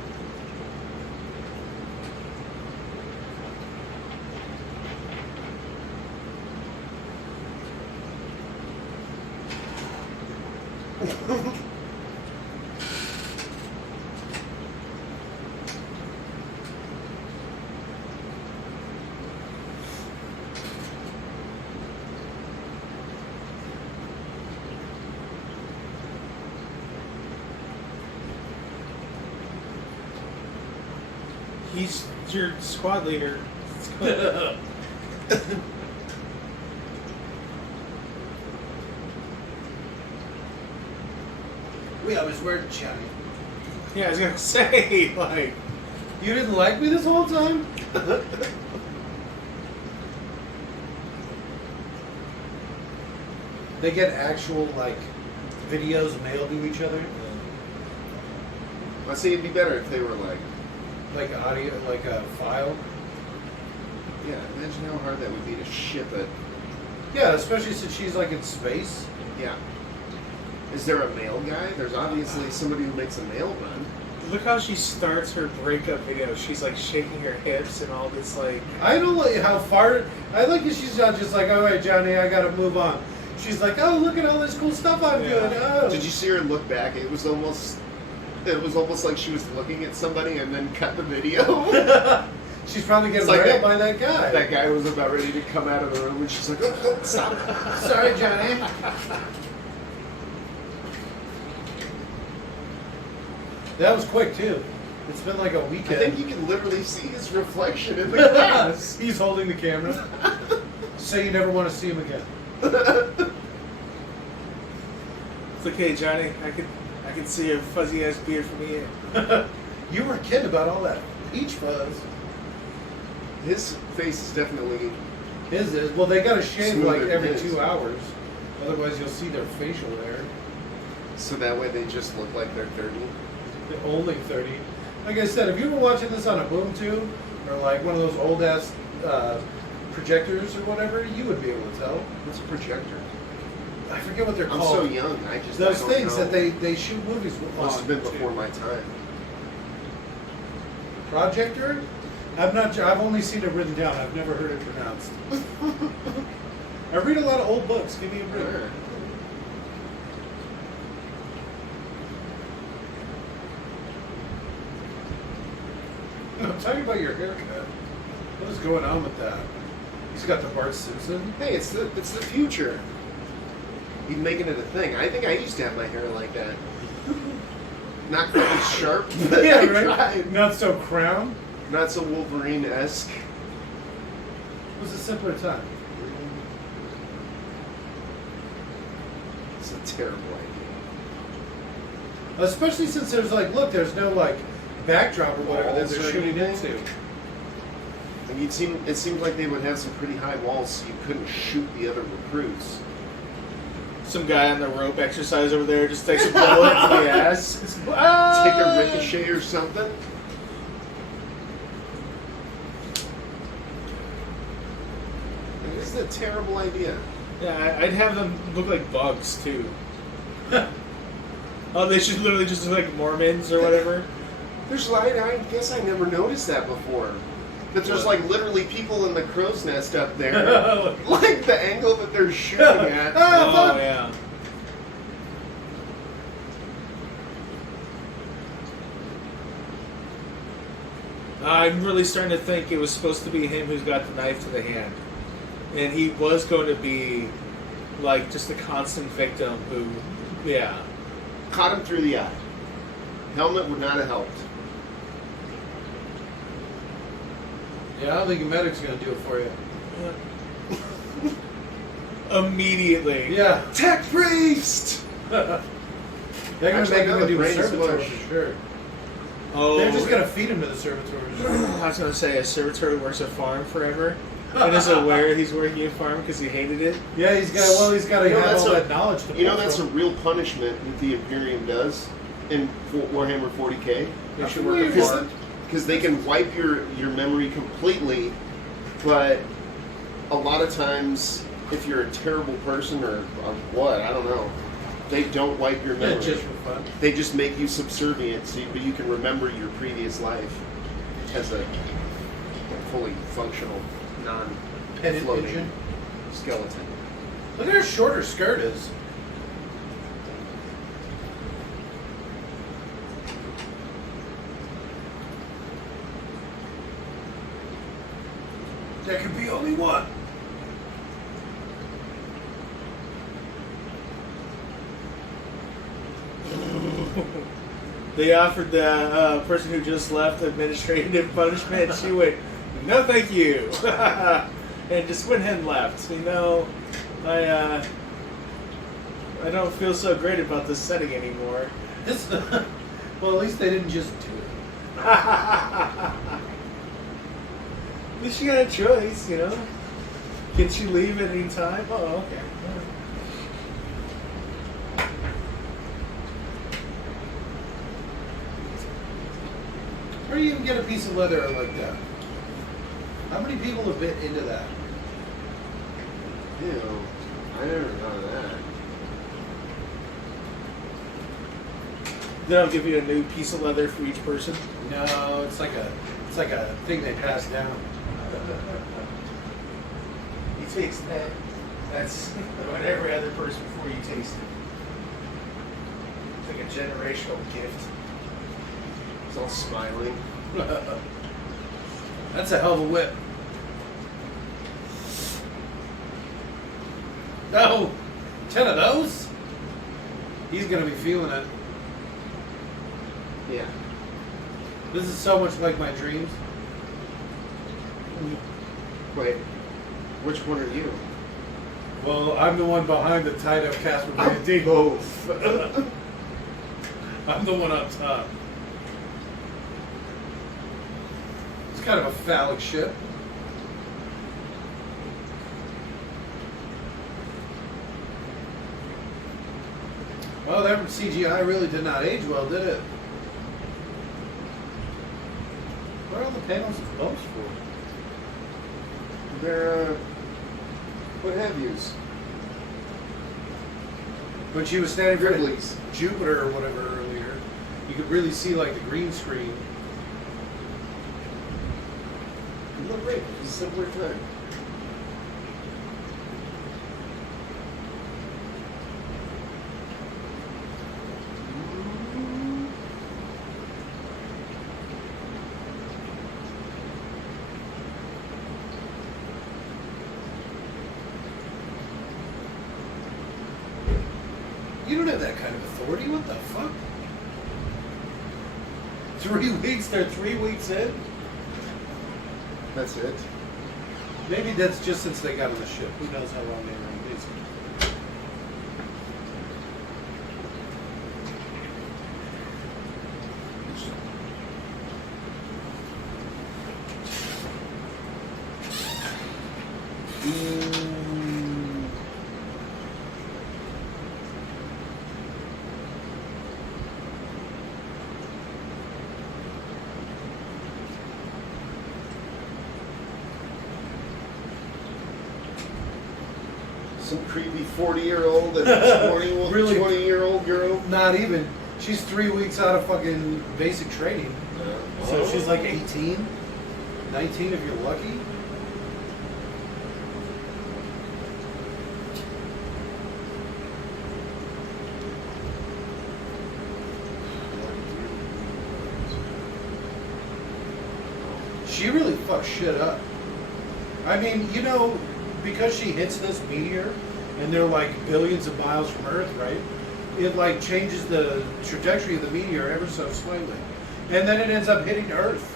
He's your squad leader. We always were chatting. Yeah, I was gonna say, like, You didn't like me this whole time? They get actual, like, videos mailed to each other? I say it'd be better if they were Like audio, like a file? yeah, imagine how hard that would be to ship it. Yeah, especially since she's, like, in space. Yeah. Is there a mail guy? There's obviously somebody who makes a mail run. look how she starts her breakup video. She's like shaking her hips and all this, like. I don't like how far... I like that she's not just like, all right, Johnny, I gotta move on. She's like, oh, look at all this cool stuff I'm doing. Oh. Did you see her look back? It was almost like she was looking at somebody and then cut the video. She's probably getting It's like railed that- by that guy. That guy was about ready to come out of the room and she's like, oh, stop. Sorry, Johnny. That was quick, too. It's been like a I weekend. think you can literally see his reflection in the glass. He's holding the camera. Say you never want to see him again. It's like, hey, Johnny, I can see a fuzzy ass beard from here. You were kidding about all that peach fuzz. His face is definitely... His is. Well, they got to shave Smoother like than every his. 2 hours. Otherwise, you'll see their facial hair. So that way they just look like they're 30. They're only 30. Like I said, if you were watching this on a boom tube or like one of those old ass projectors or whatever, you would be able to tell. What's a projector? I forget what they're I'm called. so young. I Those don't things know. that they shoot movies with. Must have been before my time. Projector? I'm not sure. I've only seen it written down. I've never heard it pronounced. I read a lot of old books. Give me a break. Alright. I'm talking about your haircut. What is going on with that? He's got the Bart Simpson. Hey, it's the future. He's making it a thing. I think I used to have my hair like that. Not quite as sharp, but Yeah, I right. tried. Not so crown. Not so Wolverine-esque. It was a simpler time. It's a terrible idea. Especially since there's like, look, there's no like backdrop or whatever that Walls they're or shooting anything? into. And it seemed like they would have some pretty high walls so you couldn't shoot the other recruits. Some guy on the rope exercise over there just takes a bullet in the ass. Take a ricochet or something. This is a terrible idea. Yeah, I'd have them look like bugs too. Oh, they should literally just look like Mormons or whatever. I guess I never noticed that before. That there's like literally people in the crow's nest up there. Like the angle that they're shooting at. Oh yeah. I'm really starting to think it was supposed to be him who's got the knife to the hand. And he was going to be like just a constant victim who, yeah. Caught him through the eye. Helmet would not have helped. Yeah, I don't think a medic's gonna do it for you. Immediately. Yeah. Tech priest! They're gonna Actually, make him no, go the do a brain servitor smush. for sure. Oh, They're just gonna feed him to the servitors. I was gonna say a servitor who works a farm forever and is aware he's working a farm because he hated it. Yeah, he's got to You know, have that's all a- that knowledge to You know pull that's a from. real punishment that the Imperium does in Warhammer 40k. They should work a Because- farm. Because they can wipe your memory completely, but a lot of times, if you're a terrible person or what, I don't know, they don't wipe your Yeah, memory. just for fun. They just make you subservient, but you can remember your previous life as a fully functional, Pennant non-floating pigeon. skeleton. Look at how short her skirt is. you want? They offered the person who just left administrative punishment. She went, no, thank you, and just went ahead and left. You know, I don't feel so great about this setting anymore. This, well, at least they didn't just do it. At least she got a choice, you know. Can she leave at any time? Oh, okay. Where do you even get a piece of leather like that? How many people have been into that? Ew. I never thought of that. Then I'll give you a new piece of leather for each person. No, it's like a thing they pass down. You taste that. That's what every other person before you taste it. It's like a generational gift. It's all smiling. That's a hell of a whip. Oh, 10 of those? He's gonna be feeling it. Yeah. This is so much like my dreams. Wait, which one are you? Well, I'm the one behind the tied up Casper Van Dien. Both. I'm the one up top. It's kind of a phallic ship. Well, that CGI really did not age well, did it? What are all the panels of boats for? They're, what have yous? When she was standing for Ripley's. Jupiter or whatever earlier, you could really see like the green screen. Look great. It's a simpler time. You don't have that kind of authority. What the fuck? 3 weeks? They're 3 weeks in? That's it. Maybe that's just since they got on the ship. Who knows how long they were in Busey. Some creepy 40-year-old and a 20, Really? 20-year-old girl. Not even. She's 3 weeks out of fucking basic training. So she's like 18, 19 if you're lucky. She really fucks shit up. I mean, you know, because she hits this meteor, and they're like billions of miles from Earth, right? It like changes the trajectory of the meteor ever so slightly. And then it ends up hitting Earth.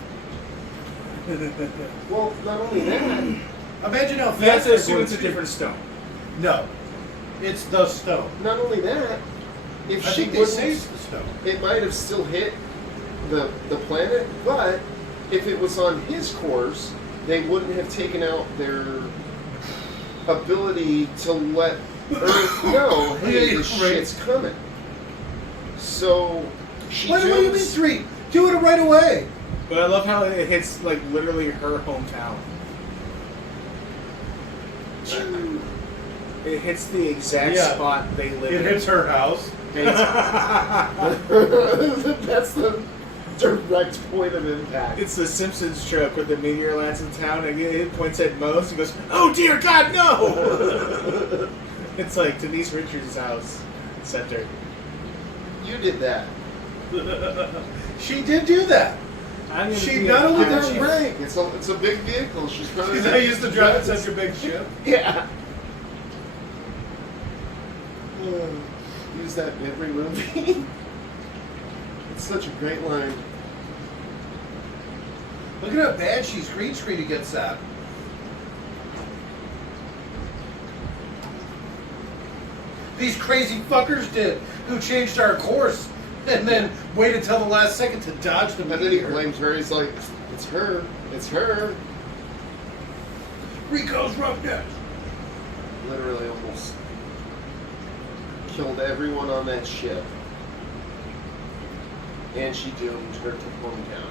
Well, not only that, Imagine how fast That's they're assume going it's a to- different stone. No. It's the stone. not only that, if I she think they wouldn't, say it's the stone. it might have still hit the planet, but if it was on his course, they wouldn't have taken out their ability to let Earth know, hey, this Right. shit's coming. So she What do you mean jumps. 3? Do it right away. But I love how it hits like literally her hometown. It hits the exact Yeah. spot they live It in. hits her house. That's the direct point of impact. It's the Simpsons joke where the meteor lands in town and it points at Moe's and goes, "Oh dear God, no!" It's like Denise Richards' house center. You did that. She did do that. I'm gonna She be not a only pirate. didn't break. It's a big vehicle. She's trying She's to. not used to driving such a big ship. Yeah. Use that in every movie. It's such a great line. Look at how bad she's green screen against that. These crazy fuckers did, who changed our course and then waited till the last second to dodge the And then he meteor. blames her. He's like, it's her. It's her. Rico's roughnecks. Literally almost killed everyone on that ship. And she doomed her to hometown.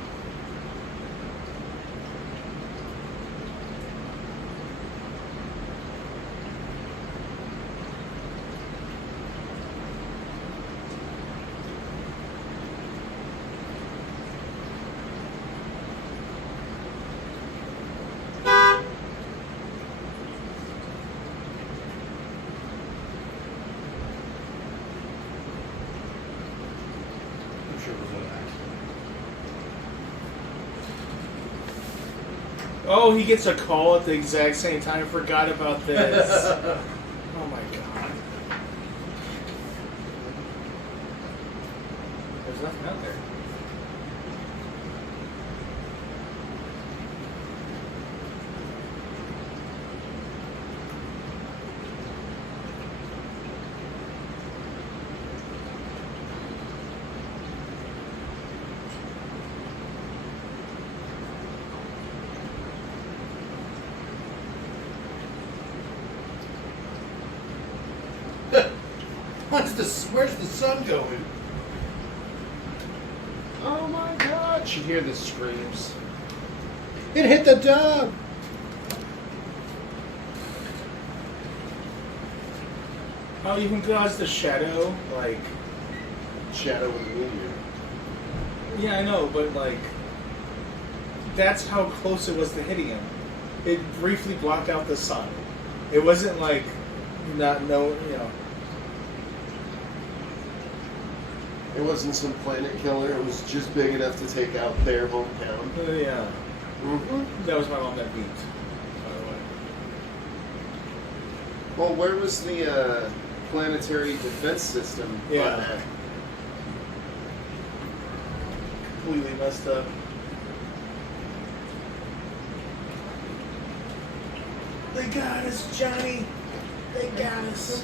I'm sure it was an accident. Oh, he gets a call at the exact same time. I forgot about this. Oh my god. There's nothing out there. Where's the sun going? Oh my god. She hear the screams. It hit the dog. Oh, you can cause the shadow, like... Shadow of the meteor. Yeah, I know, but like... That's how close it was to hitting him. It briefly blocked out the sun. It wasn't like... you know... It wasn't some planet killer. It was just big enough to take out their hometown. Yeah. Mm-hmm. That was my mom that beat, by the way. Well, where was the planetary defense system on Yeah. that? Completely messed up. They got us, Johnny. They got us.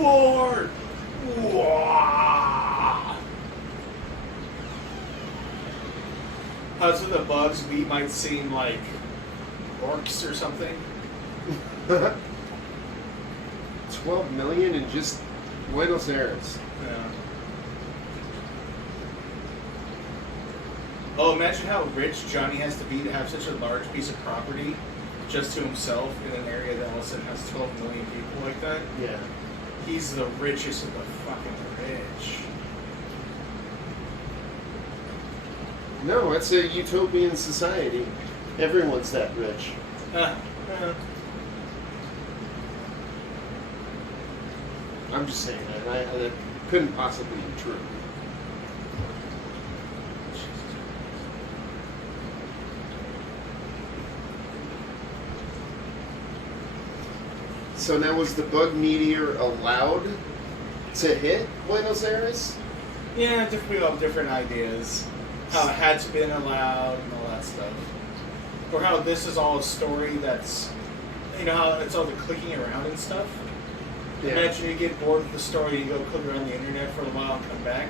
War! So the bugs might seem like orcs or something. 12 million in just Buenos Aires. Yeah. Oh, imagine how rich Johnny has to be to have such a large piece of property just to himself in an area that all of a sudden has 12 million people like that. Yeah. He's the richest of the fucking rich. No, it's a utopian society. Everyone's that rich. I'm just saying that. That couldn't possibly be true. So now was the bug meteor allowed to hit Buenos Aires? Yeah, we all have different ideas. How it had to be allowed and all that stuff. Or how this is all a story that's, you know, how it's all the clicking around and stuff. Yeah. Imagine you get bored with the story and you go click around the internet for a while and come back.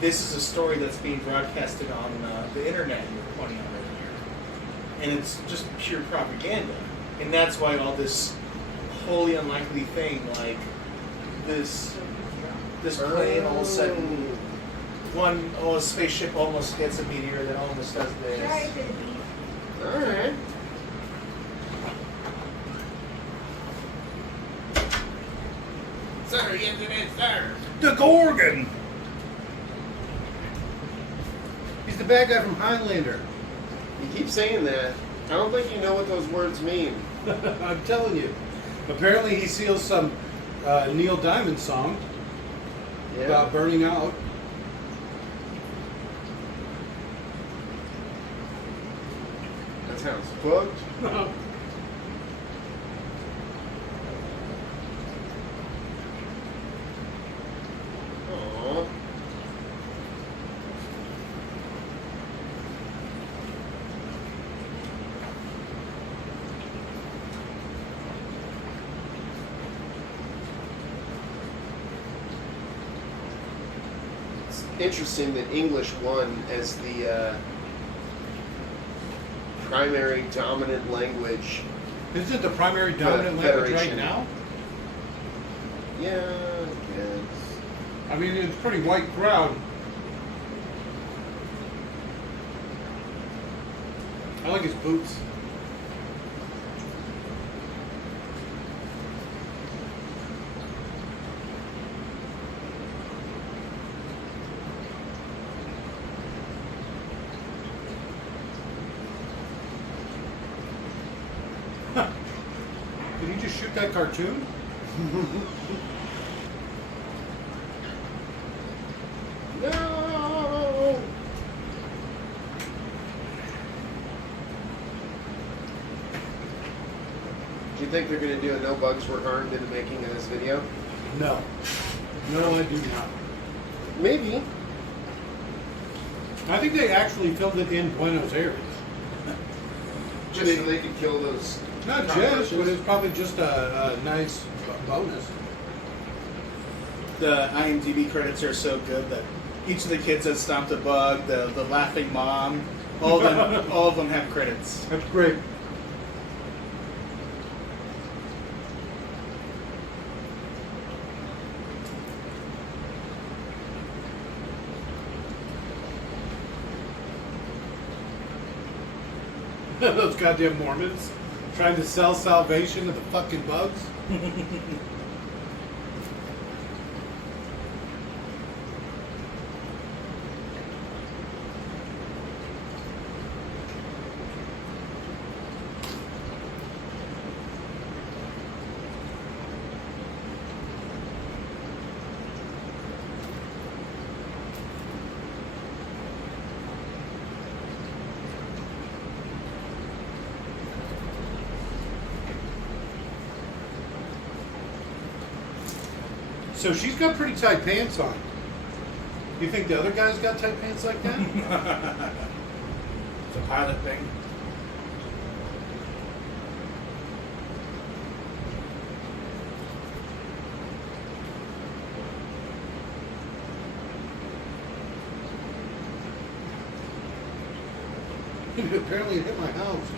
This is a story that's being broadcasted on the internet you're pointing out right here. And it's just pure propaganda. And that's why all this wholly unlikely thing, like this plane all of a sudden, a spaceship almost hits a meteor that almost does this. Alright. Sir, yes it is, sir. The Gorgon. He's the bad guy from Highlander. You keep saying that. I don't think you know what those words mean. I'm telling you. Apparently, he steals some Neil Diamond song about burning out. That sounds fucked. Aww. It's interesting that English won as the primary dominant language. Isn't it the primary dominant language right Federation. now? Yeah, I guess. I mean, it's a pretty white crowd. I like his boots. Huh. Did he just shoot that cartoon? No! Do you think they're going to do a no bugs were harmed in the making of this video? No. No, I do not. Maybe. I think they actually filmed it in Buenos Aires. Just so they could kill those. Not just, cockroaches. but it's probably just a nice bonus. The IMDb credits are so good that each of the kids that stomped a bug, the laughing mom, all of them have credits. That's great. Those goddamn Mormons trying to sell salvation to the fucking bugs. So she's got pretty tight pants on. You think the other guy's got tight pants like that? It's a pilot thing. Apparently it hit my house.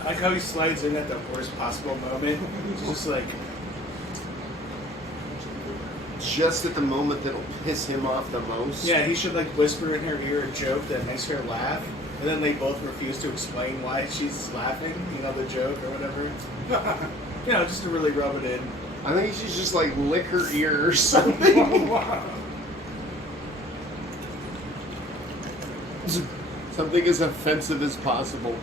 I like how he slides in at the worst possible moment. It's just like, Just at the moment that'll piss him off the most. yeah, he should like whisper in her ear a joke that makes her laugh, and then they both refuse to explain why she's laughing, you know, the joke or whatever. You know, just to really rub it in. I think he should just like lick her ear or something. Something as offensive as possible.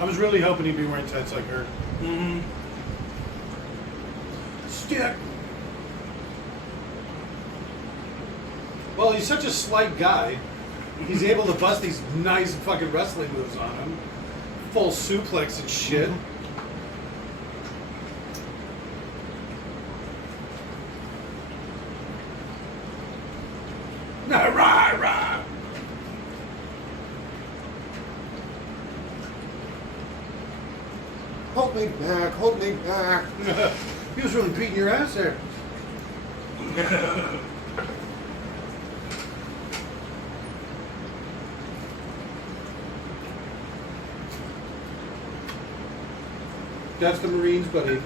I was really hoping he'd be wearing tights like her. Mm-hmm. Stick. Well, he's such a slight guy. He's able to bust these nice fucking wrestling moves on him. Full suplex and shit. Nah, rah, rah. hold me back, hold me back. He was really beating your ass there. That's the Marines, buddy.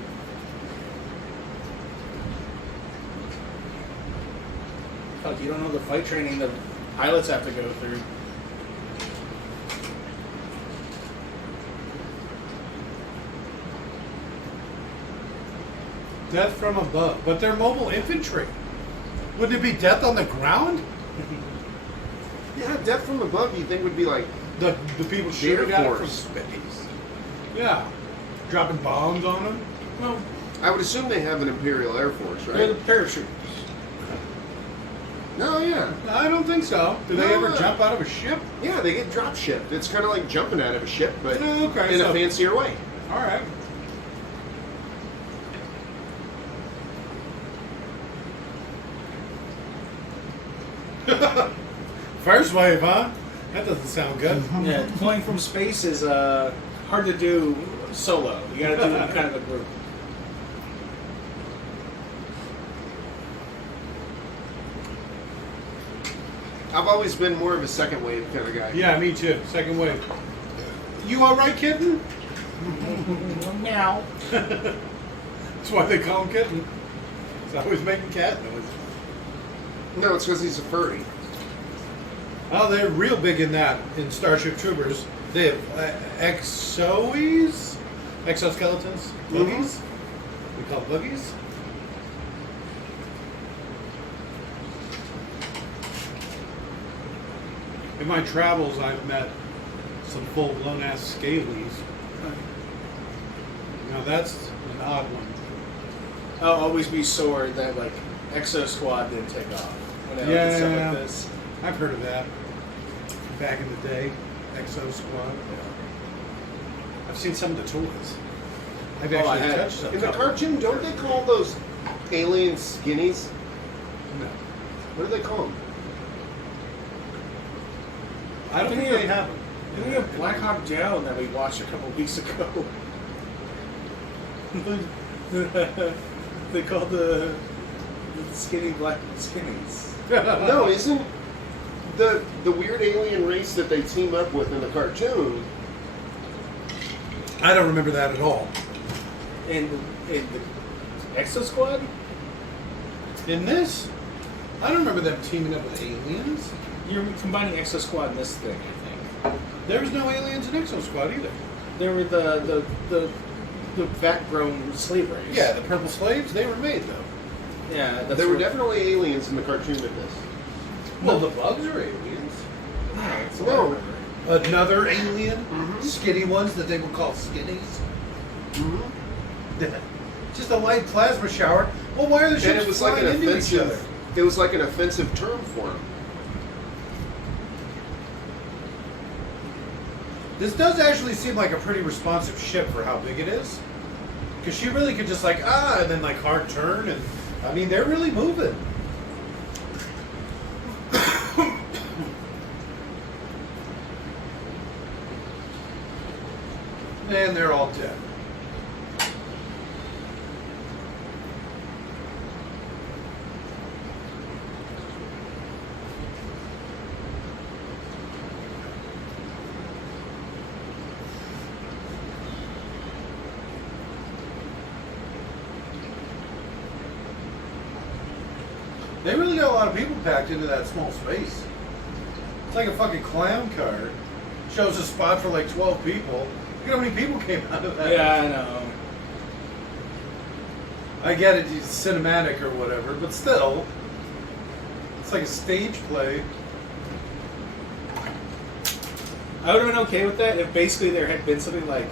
Fuck, you don't know the flight training the pilots have to go through. Death from above. But they're mobile infantry. Wouldn't it be death on the ground? Yeah, death from above you think would be like The people the shooting Air at it from Force. space. Yeah. Dropping bombs on them. Well, I would assume they have an Imperial Air Force, they're the right? parachuters. No, yeah. I don't think so. Do they No. ever jump out of a ship? Yeah, they get drop shipped. It's kind of like jumping out of a ship, but Oh, okay, in so- a fancier way. All right. First wave, huh? That doesn't sound good. Yeah, deploying from space is hard to do solo. You gotta do it in kind of a group. I've always been more of a second wave kind of guy. Yeah, me too. Second wave. You all right, kitten? Meow. That's why they call him kitten. He's always making cat noise. No, it's because he's a furry. Oh, they're real big in that in Starship Troopers. They have exoskeletons, boogies. We call boogies. In my travels, I've met some full-blown ass scalies. Now that's an odd one. I'll always be sore that like Exo Squad didn't take off when they did stuff Yeah. like this. I've heard of that. Back in the day, Exo Squad. I've seen some of the toys. I've Oh, I actually had- touched some. In the cartoon, don't they call those alien skinnies? No. What do they call them? I don't think Didn't they you- have them. Didn't we have Black Hawk Down that we watched a couple weeks ago? They called the skinny black skinnies. No, isn't the weird alien race that they team up with in the cartoon? I don't remember that at all. In the Exo Squad? In this, I don't remember them teaming up with aliens. You're combining Exo Squad and this thing, I think. There was no aliens in Exo Squad either. They were the vat-grown slave race. Yeah, the purple slaves, they were made though. Yeah, that's There were what- definitely aliens in the cartoon in this. Well, the bugs are aliens. Yeah, that's what I No. remember. Another alien, Mhm. skinny ones that they would call skinnies. Mm-hmm. Just a light plasma shower. Well, why are the And ships it was like flying an into each other? offensive. It was like an offensive term for them. This does actually seem like a pretty responsive ship for how big it is. Because she really could just like, and then like hard turn. And I mean, they're really moving. And they're all dead. They really got a lot of people packed into that small space. It's like a fucking clown car. Shows a spot for like 12 people. Look at how many people came out of that. Yeah, I know. I get it, it's cinematic or whatever, but still, it's like a stage play. I would have been okay with that if basically there had been something like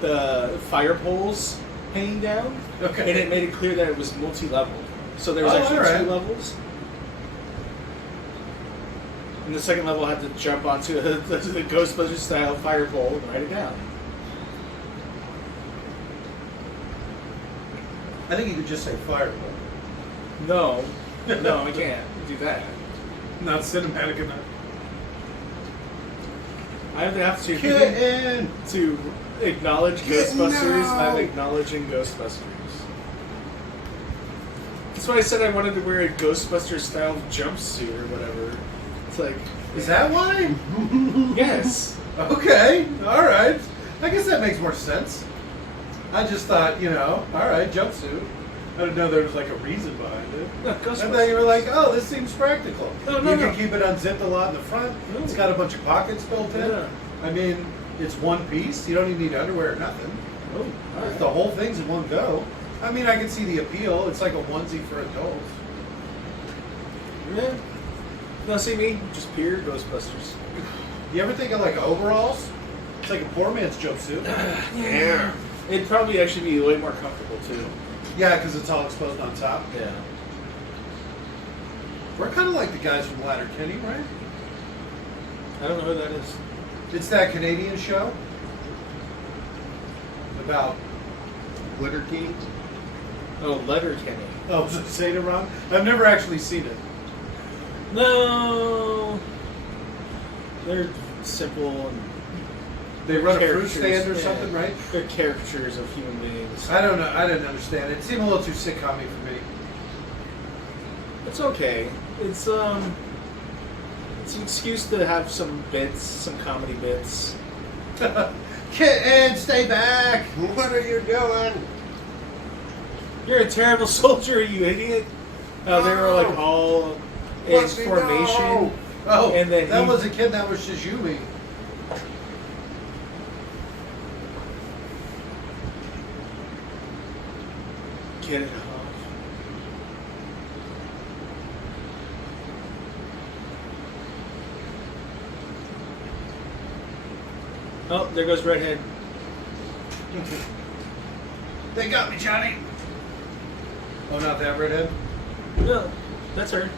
the fire poles hanging down, Okay. and it made it clear that it was multi-level. So there was Oh, actually alright. 2 levels. And the second level had to jump onto the Ghostbusters style fire pole and ride it down. I think you could just say fireball. No, no, I can't do that. Not cinematic enough. I have to Kitten! to acknowledge Kitten, Ghostbusters. no! I'm acknowledging Ghostbusters. That's why I said I wanted to wear a Ghostbusters style jumpsuit or whatever. It's like, Is that why? yes. Okay, alright. I guess that makes more sense. I just thought, alright, jumpsuit. I didn't know there was like a reason behind it. No, I Ghostbusters. thought you were like, oh, this seems practical. No, you no. can keep it unzipped a lot in the front. No. It's got a bunch of pockets built in. Yeah. I mean, it's one piece. You don't even need underwear or nothing. Oh, all If right. the whole thing's in one go. I mean, I can see the appeal. It's like a onesie for adults. Yeah. No, see me, just pure Ghostbusters. You ever think of like overalls? It's like a poor man's jumpsuit. Yeah. It'd probably actually be way more comfortable too. Yeah, because it's all exposed on top. Yeah. We're kind of like the guys from Letterkenny, right? I don't know who that is. It's that Canadian show about. Letterkenny. Oh, Letterkenny. Oh, was I saying it wrong? I've never actually seen it. No. They're simple and They run a fruit Characters, stand or yeah. something, right? they're caricatures of human beings. I don't know. I didn't understand it. It seemed a little too sitcom-y for me. It's okay. It's an excuse to have some bits, some comedy bits. Kitten, stay back! What are you doing? You're a terrible soldier, you idiot. They were like all in Busey, formation. no! Oh, And then that he- was a kid. That was Shizumi. Get it off. Oh, there goes Redhead. They got me, Johnny. Oh, not that redhead. No, that's her.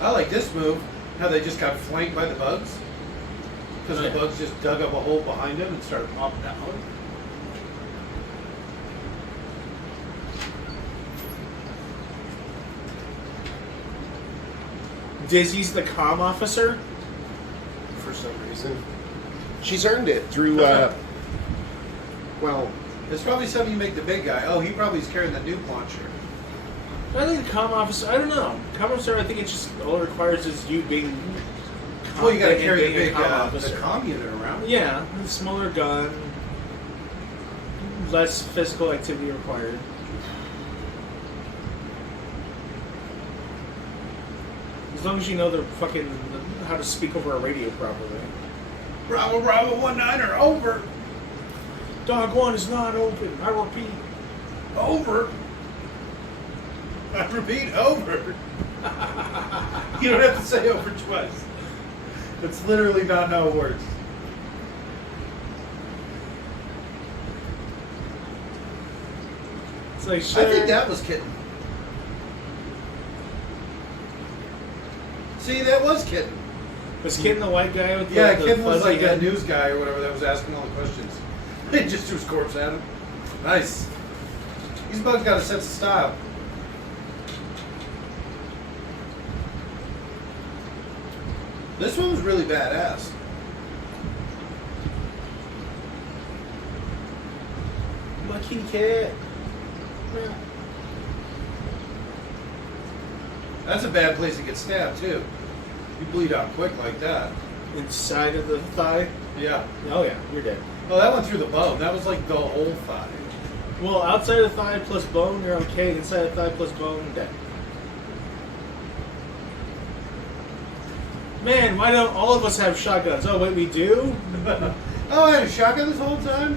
I like this move. How they just got flanked by the bugs. Because Yeah. the bugs just dug up a hole behind him and started popping out. Dizzy's the comm officer. For some reason, she's earned it through. Well, It's probably something you make the big guy. Oh, he probably is carrying the nuke launcher. I think the comm officer. I don't know. Comm officer. I think it just all it requires is you being. Well, you got to confident in carry the being a big comm the officer. comm unit around. Yeah, a smaller gun, less physical activity required. As long as you know the fucking how to speak over a radio properly. Bravo, Bravo, 1-9er, over. Dog 1 is not open. I repeat. Over. I repeat, over. You don't have to say over twice. That's literally not how it works. It's like sure. I think that was Kitten. See, that was Kitten. Was Kitten the white guy with Yeah, the Kitten was fuzzy like that head? news guy or whatever that was asking all the questions. He just threw his corpse at him. Nice. These bugs got a sense of style. This one was really badass. Lucky cat. That's a bad place to get stabbed too. You bleed out quick like that. Inside of the thigh. Yeah. Oh yeah, you're dead. Oh, that went through the bone. That was like the whole thigh. Well, outside of the thigh plus bone, you're okay. Inside of the thigh plus bone, dead. Man, why don't all of us have shotguns? Oh wait, we do? Oh, I had a shotgun this whole time?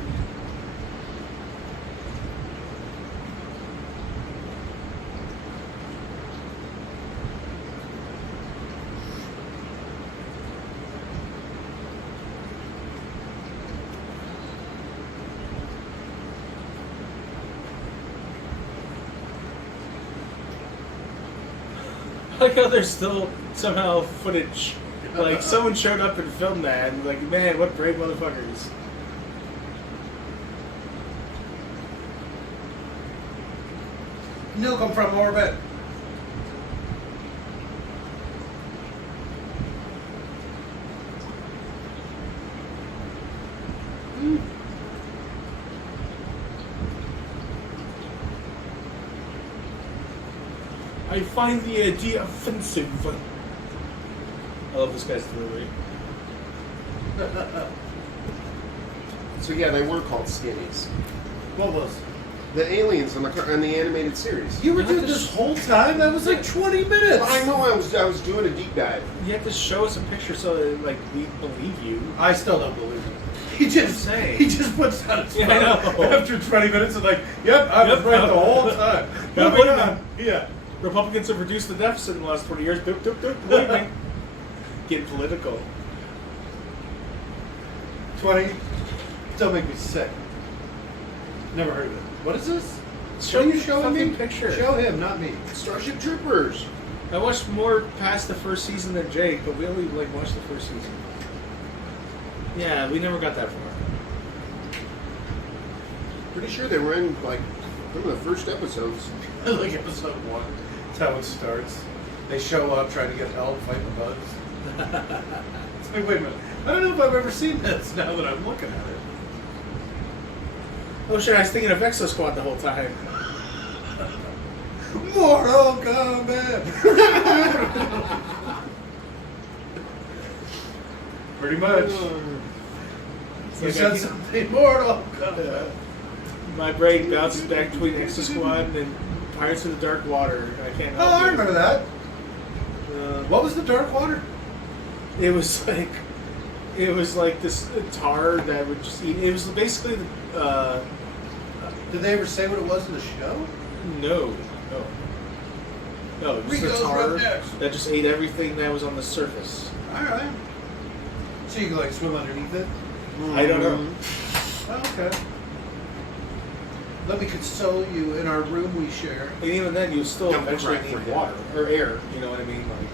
I like how there's still somehow footage Like, someone showed up and filmed that, and like, man, what brave motherfuckers. Nuke 'em from orbit. I find the idea offensive. I love this guy's delivery. So yeah, they were called skinnies. What was? The aliens in the animated series. You were You doing have to this whole time? That was like 20 minutes. I know. I was doing a deep dive. You have to show us a picture so that, like, we believe you. I still don't believe it. He just saying. he just puts out his Yeah, phone I know. after 20 minutes and like, yep, I was right the whole time. Yeah, Moving believe on. Yeah. Republicans have reduced the deficit in the last 20 years. Doop, doop, doop. Believe me. Getting political. 20. Still make me sick. Never heard of it. What is this? Show What are me you the showing fucking me? picture. Show him, not me. Starship Troopers. I watched more past the first season than Jake, but we only like watched the first season. Yeah, we never got that far. Pretty sure they were in like one of the first episodes. Like episode 1. That's how it starts. They show up trying to get help fighting the bugs. It's like, wait a minute. I don't know if I've ever seen this now that I'm looking at it. Oh shit, I was thinking of Exo Squad the whole time. Mortal Kombat! Pretty much. You said something. Mortal Kombat. My brain bounces back between Exo Squad and Pirates of the Dark Water. I can't help Oh, I it. remember that. What? What was the Dark Water? It was like this tar that would just eat. It was basically the Did they ever say what it was in the show? no. It was Rico's the tar Rednecks. that just ate everything that was on the surface. Alright. So you can like swim underneath it? I don't know. Oh, okay. Let me console you in our room we share. And even then, you still Don't eventually cry for need him. water or air. You know what I mean? Like,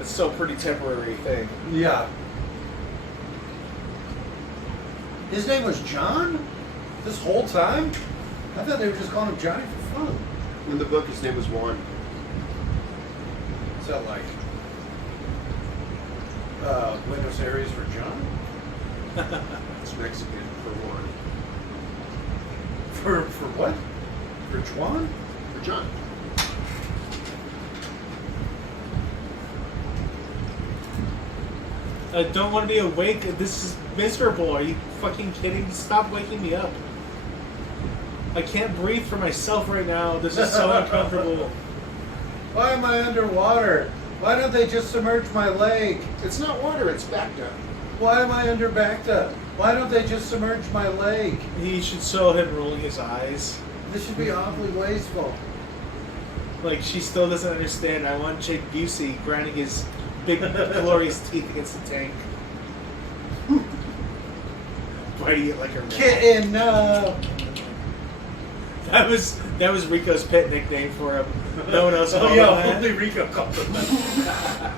it's still a pretty temporary thing. Yeah. His name was John? This whole time? I thought they were just calling him Johnny for fun. In the book, his name was Juan. Is that like Buenos Aires for John? It's Mexican for Juan. For what? For Juan? For John. I don't want to be awake. This is miserable. Are you fucking kidding? Stop waking me up. I can't breathe for myself right now. This is so uncomfortable. Why am I underwater? Why don't they just submerge my leg? It's not water, it's backed up. Why am I under backed up? Why don't they just submerge my leg? He should show him rolling his eyes. This should be awfully wasteful. Like, she still doesn't understand. I want Jake Busey grinding his big, glorious teeth against the tank. Biting it like a rat. Kitten, no! That was Rico's pet nickname for him. No one else called him yeah, that. only Rico called him that.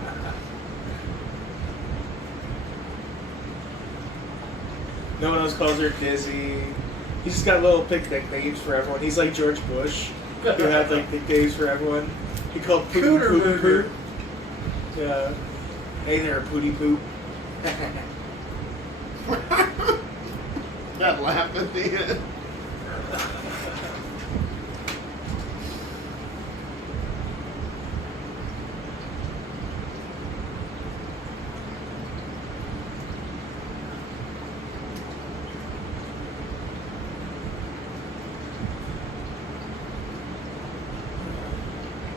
No one else calls her Dizzy. He's just got little pig nicknames for everyone. He's like George Bush, who had like nicknames for everyone. He called Cooter Poop Mooter. Poop. Yeah. Hey there, Pooty Poop. That laugh at the end.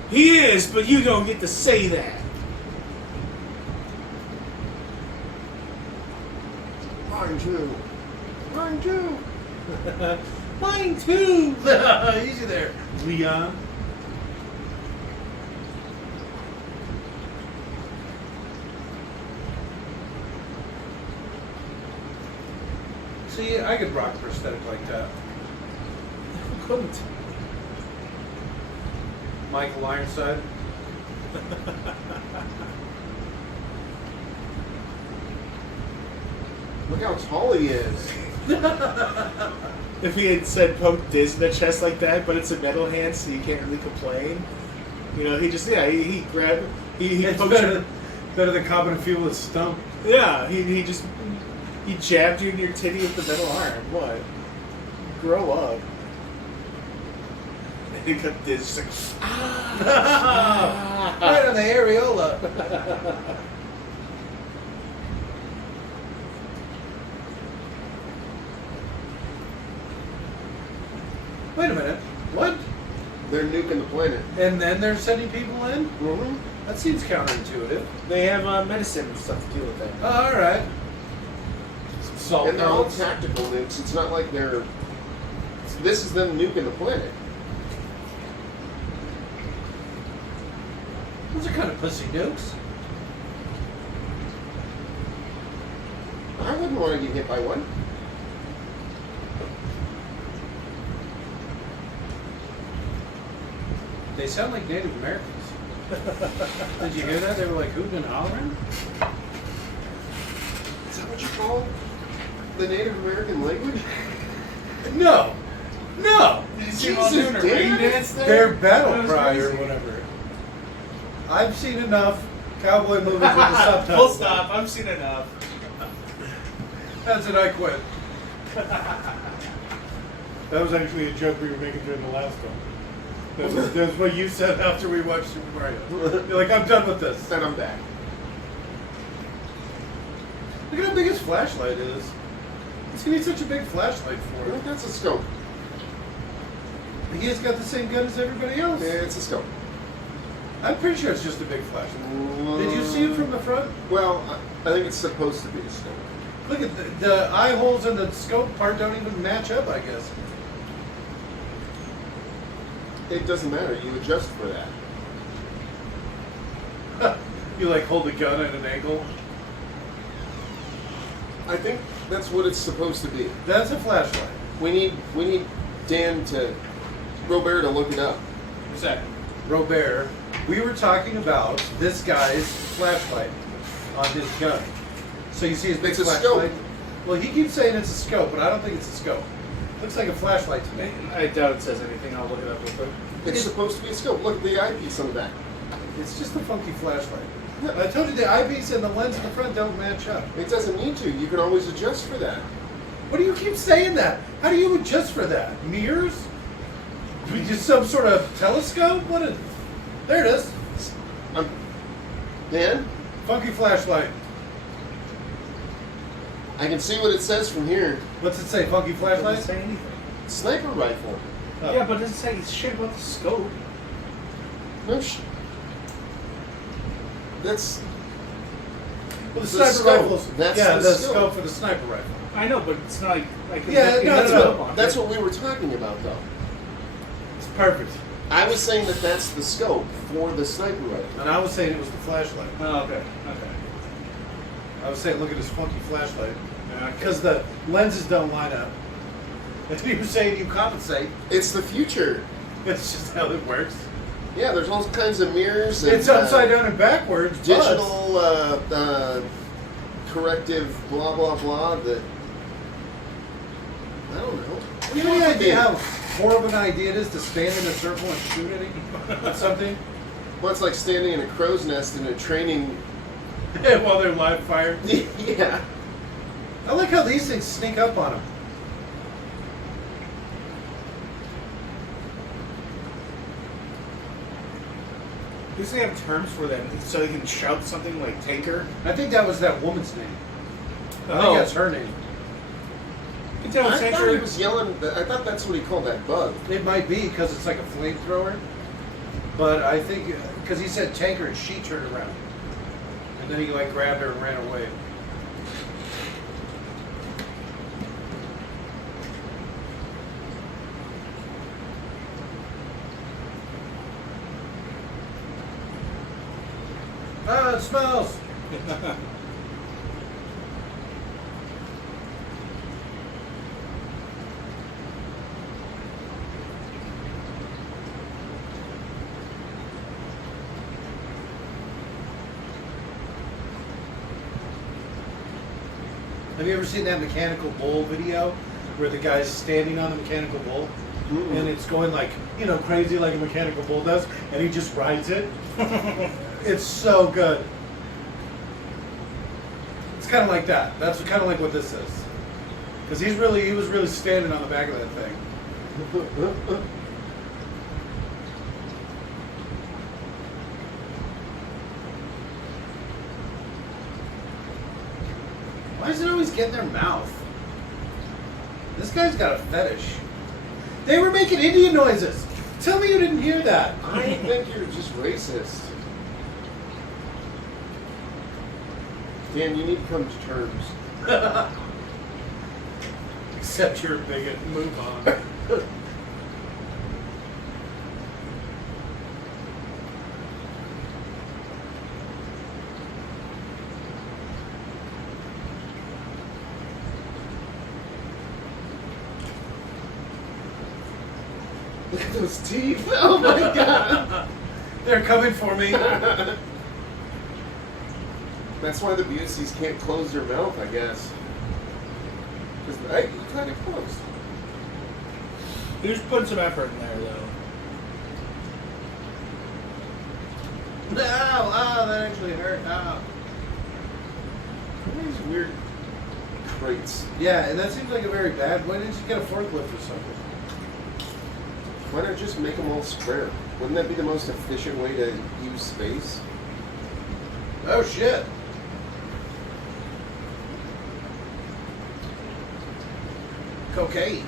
He is, but you don't get to say that. Mine too. Mine too. Mine too. Easy there, Leon. See, I could rock a prosthetic like that. Who couldn't? Michael Ironside. Look how tall he is. If he had said poke Diz in the chest like that, but it's a metal hand, so you can't really complain. You know, he just he grabbed he It's poked you. better than copping a feel with a stump. Yeah, he jabbed you in your titty with the metal arm. What? Grow up. And he cut Diz just like Right on the areola. Wait a minute. What? They're nuking the planet. And then they're sending people in? Mm-hmm. That seems counterintuitive. They have medicine and stuff to deal with that. Oh, all right. Some salt And they're all pellets. tactical nukes. It's not like they're... This is them nuking the planet. Those are kind of pussy nukes. I wouldn't want to get hit by one. They sound like Native Americans. Did you hear that? They were like hooting and hollering? Is that what you call the Native American language? No. No. Did you see them all doing a Jesus, rain Dan? dance there? They're battle That was cry or crazy. whatever. I've seen enough cowboy movies with the subtitles. Full stop. I've seen enough. That's it, I quit. That was actually a joke we were making during the last one. That was what you said after we watched Super Mario. You're like, I'm done with this. Then I'm back. Look at how big his flashlight is. What's he need such a big flashlight I for? think that's a scope. He has got the same gun as everybody else. Yeah, it's a scope. I'm pretty sure it's just a big flashlight. Did you see it from the front? Well, I think it's supposed to be a scope. Look at the eye holes and the scope part don't even match up, I guess. It doesn't matter. You adjust for that. You like hold the gun at an angle. I think that's what it's supposed to be. That's a flashlight. We need Dan to Robert to look it up. What's that? Robert, we were talking about this guy's flashlight on his gun. So you see his big It's a flashlight? scope. Well, he keeps saying it's a scope, but I don't think it's a scope. Looks like a flashlight to me. I doubt it says anything. I'll look it up real quick. It's supposed to be a scope. Look at the eyepiece on the back. It's just a funky flashlight. I told you the eyepiece and the lens in the front don't match up. It doesn't need to. You can always adjust for that. What do you keep saying that? How do you adjust for that? Mirrors? Just some sort of telescope? What is... There it is. Dan, Funky flashlight. I can see what it says from here. What's it say? Funky It flashlight? doesn't say anything. Sniper rifle. Oh. Yeah, but it doesn't say shit about the scope. No That's Well, the The sniper scope. rifles. That's yeah, the the scope. scope for the sniper rifle. I know, but it's not like I can Yeah, look no, in no, the no. scope on that's it. what we were talking about, though. It's perfect. I was saying that that's the scope for the sniper rifle. And I was saying it was the flashlight. Oh, okay. Okay. I was saying, look at this funky flashlight. Okay. Because the lenses don't line up. And you were saying you compensate. It's the future. It's just how it works. Yeah, there's all kinds of mirrors. And, It's upside down and backwards. but- digital corrective, blah blah blah. That I don't know. Do you have any idea how horrible an idea it is to stand in a circle and shoot at something? Well, it's like standing in a crow's nest in a training. While they're live fire. Yeah. I like how these things sneak up on them. Does they have terms for them so they can shout something like tanker? I think that was that woman's name. I Oh. think that's her name. You can tell I thought tanker. he was yelling. I thought that's what he called that bug. It might be because it's like a flamethrower. But I think, because he said tanker and she turned around. And then he like grabbed her and ran away. Ah, it smells. Have you ever seen that mechanical bull video where the guy's standing on the mechanical bull and it's going like, crazy like a mechanical bull does, and he just rides it? It's so good. It's kind of like that. That's kind of like what this is. Because he was really standing on the back of that thing. Why does it always get in their mouth? This guy's got a fetish. They were making Indian noises. Tell me you didn't hear that. I think you're just racist. Dan, you need to come to terms. Except you're a bigot. Move on. Look at those teeth. Oh my god. They're coming for me. That's why the Buseys can't close their mouth, I guess. Because you kind of closed. He was putting some effort in there, though. Ow, that actually hurt. Ow. What are these weird crates? Yeah, and that seems like a very bad. Why didn't you get a forklift or something? Why not just make them all square? Wouldn't that be the most efficient way to use space? Oh shit. Cocaine.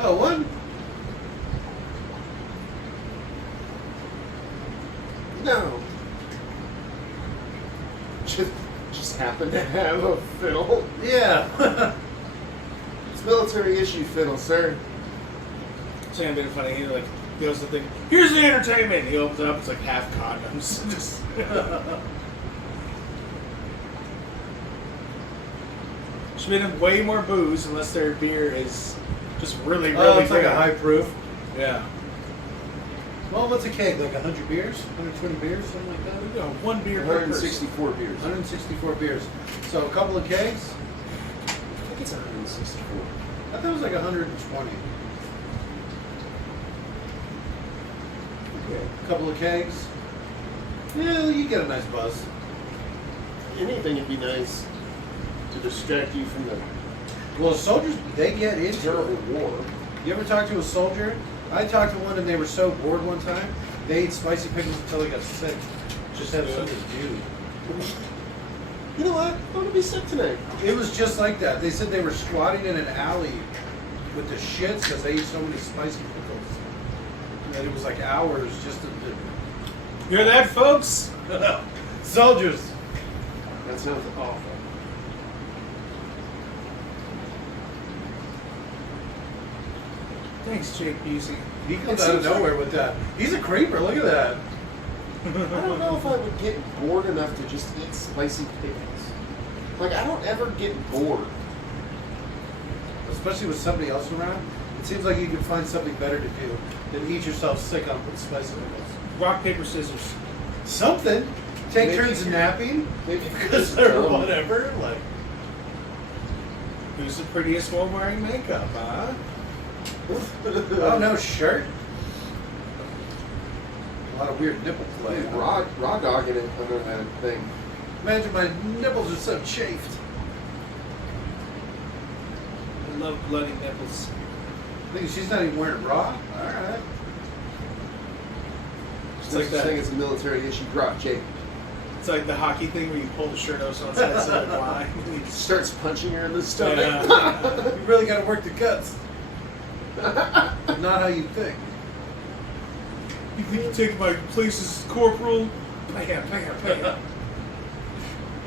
Oh, one? No. Just happen to have a fiddle. Yeah. It's military issue fiddle, sir. It's gonna be funny. He like goes to think, here's the entertainment. He opens it up. It's like half condoms. Just should be in way more booze unless their beer is just really, really it's like good. a high proof. Yeah. Well, what's a keg? Like 100 beers? 120 beers? Something like that? You know, one beer per person. 164 beers. 164 beers. So a couple of kegs? I think it's 164. I thought it was like 120. Okay. A couple of kegs? Yeah, you get a nice buzz. Anything would be nice to distract you from the Well, soldiers, they get into terrible it. war. You ever talk to a soldier? I talked to one and they were so bored one time, they ate spicy pickles until they got sick. Just had something to do. You know what? I'm going to be sick tonight. It was just like that. They said they were squatting in an alley with the shits because they ate so many spicy pickles. And it was like hours just to do. You hear that, folks? Soldiers. That sounds awful. Thanks, Jake Busey. He comes out of nowhere with that. He's a creeper. Look at that. I don't know if I would get bored enough to just eat spicy pickles. Like, I don't ever get bored. Especially with somebody else around. It seems like you can find something better to do than eat yourself sick on spicy pickles. Rock, paper, scissors. Something. Take Maybe turns you- napping. Maybe Because or whatever. Like. Who's the prettiest one wearing makeup, huh? Oh no, shirt. A lot of weird nipple play. Raw dogging it under that thing. Imagine my nipples are so chafed. I love bloody nipples. I think she's not even wearing bra. All right. It's like that. Thing is a military issue. Drop, Jake. It's like the hockey thing where you pull the shirt over someone's head so they're blind. Starts punching her in the stomach. Yeah. You really got to work the guts. Not how you think. You think you take my place as corporal? Bam, bam, bam.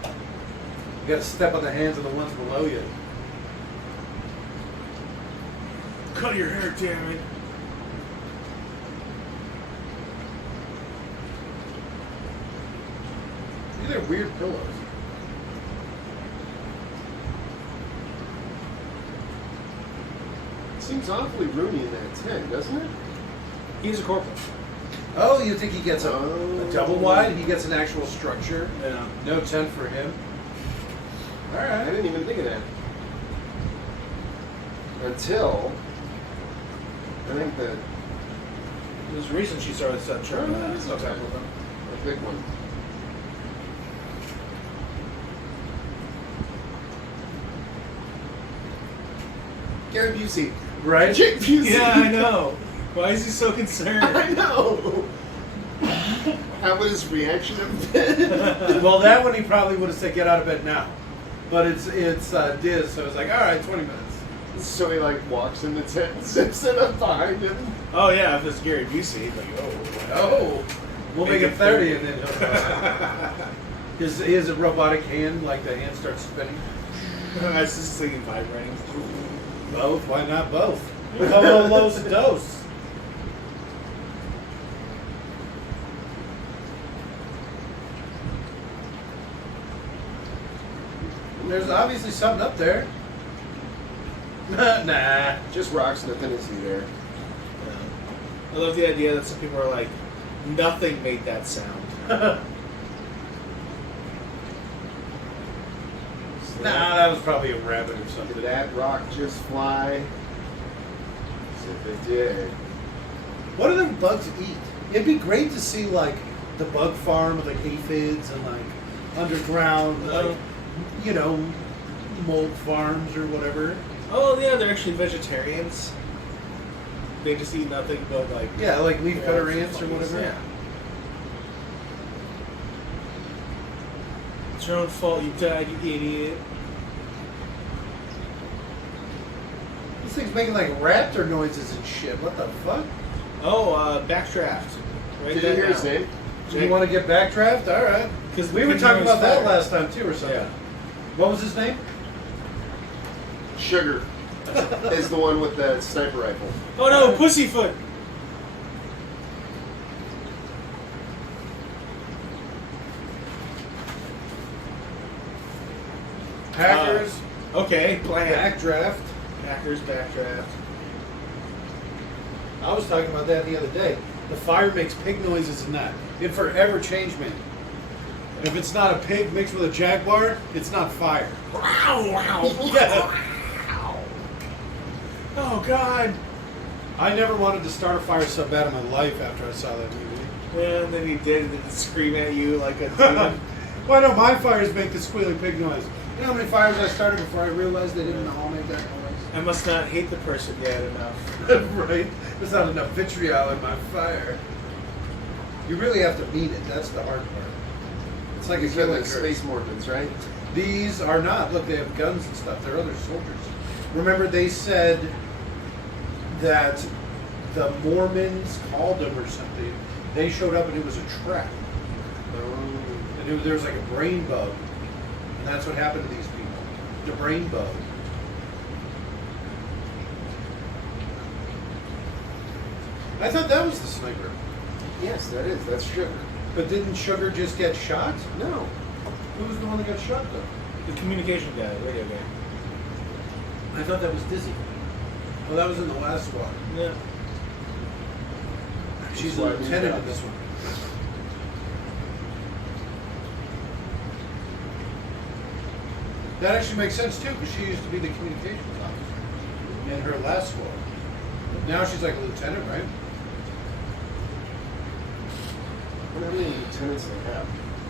You got to step on the hands of the ones below you. Cut your hair, damn it. These are weird pillows. Seems awfully roomy in that tent, doesn't it? He's a corporal. Oh, you think he gets a Oh. double wide? He gets an actual structure. Yeah. No tent for him. All I right. didn't even think of that. Until I think the There's a reason she started that Sure, that is okay. with them. big one. Gary Busey. Right? Jake Busey. Yeah, I know. Why is he so concerned? I know. How would his reaction have been? Well, that one he probably would have said, "Get out of bed now." But it's Diz, so it's like, all right, 20 minutes. So he like walks in the tent and sits it up behind him. Oh yeah, if it's Gary Busey, he's like, Oh, we'll make it 30, and then he'll. He has a robotic hand, like the hand starts spinning. I was just thinking vibrating. Both? Why not both? Como los dos. There's obviously something up there. Nah. Just rocks, nothing to see there. I love the idea that some people are like, nothing made that sound. Nah, that was probably a rabbit or Did something. that rock just fly? As if it did. What do them bugs eat? It'd be great to see like the bug farm with like aphids and like underground, like mold farms or whatever. Oh yeah, they're actually vegetarians. They just eat nothing but like Yeah, like leaf cutter moles and ants or fungus. whatever. Yeah. It's your own fault. You died, you idiot. This thing's making like raptor noises and shit. What the fuck? Oh, backdraft. Write Did that you hear his down. name? You want to get backdraft? All right. 'Cause We were the talking picture about that was last time too, or something. Yeah. What was his name? Sugar is the one with the sniper rifle. Oh no, Pussyfoot. Packers. Okay, plan. Backdraft. Packers backdraft. I was talking about that the other day. The fire makes pig noises and that. It forever changed me. If it's not a pig mixed with a jaguar, it's not fire. Yeah. Oh God. I never wanted to start a fire so bad in my life after I saw that movie. And then he did, and then scream at you like a demon. Why don't my fires make the squealing pig noise? You know how many fires I started before I realized they didn't all make that I must not hate the person yet enough. noise? Right? There's not enough vitriol in my fire. You really have to meet it. That's the hard part. It's like a These are killing the curse. Space Morgans, right? These are not. Look, they have guns and stuff. They're other soldiers. Remember, they said that the Mormons called them or something. They showed up and it was a trap. And there was like a brain bug. And that's what happened to these people. The brain bug. I thought that was the sniper. Yes, that is. That's Sugar. But didn't Sugar just get shot? No. Who was the one that got shot, though? The communication guy, radio guy. I thought that was Dizzy. Oh, that was in the last one. Yeah. She's a lieutenant in this one. That actually makes sense too, because she used to be the communications officer in her last squad. Now she's like a lieutenant, right? I wonder how many lieutenants they have.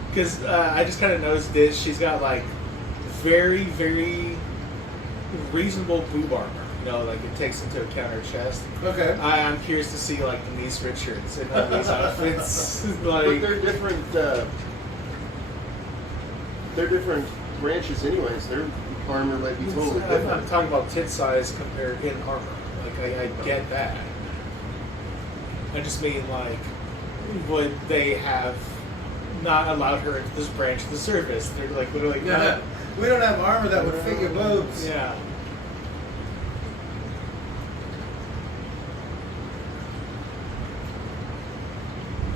Because I just kind of noticed this. She's got like very, very reasonable boob armor. You know, like it takes into account her chest. Okay. I'm curious to see like Denise Richards in these outfits. But Like, they're different. They're different branches, anyways. Their armor might be totally I'm different. not talking about tit size compared in armor. Like I get that. I just mean like, would they have not allowed her into this branch of the service? They're like literally. Yeah. We don't have armor that would fit your boobs. Yeah.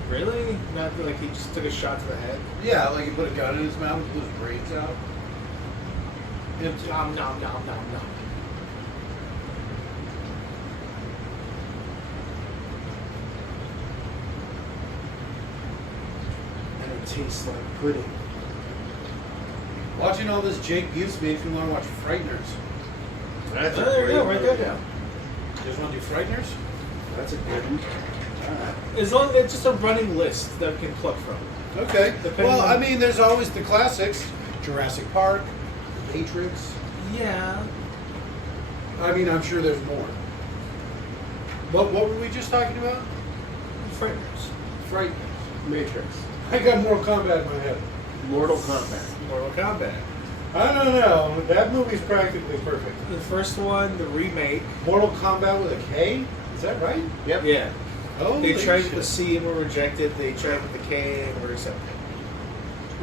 Really? Not like he just took a shot to the head? Yeah, like he put a gun in his mouth and blew his brains out. Nom nom nom nom nom. And it tastes like pudding. Watching all this Jake Busey makes me want to watch Frighteners. That's Oh, there you go. Write that down. You guys want to do Frighteners? That's a good one. Alright. As long as it's just a running list that we can pluck from. Okay. Depending Well, on- I mean, there's always the classics. Jurassic Park, The Matrix. Yeah. I mean, I'm sure there's more. But what were we just talking about? Frighteners. Frighteners. Matrix. I got Mortal Kombat in my head. Mortal Kombat. Mortal Kombat. I don't know. That movie's practically perfect. The first one, the remake. Mortal Kombat with a K? Is that right? Yep. Yeah. Oh, They tried with the C and were rejected. They tried with the K and were accepted.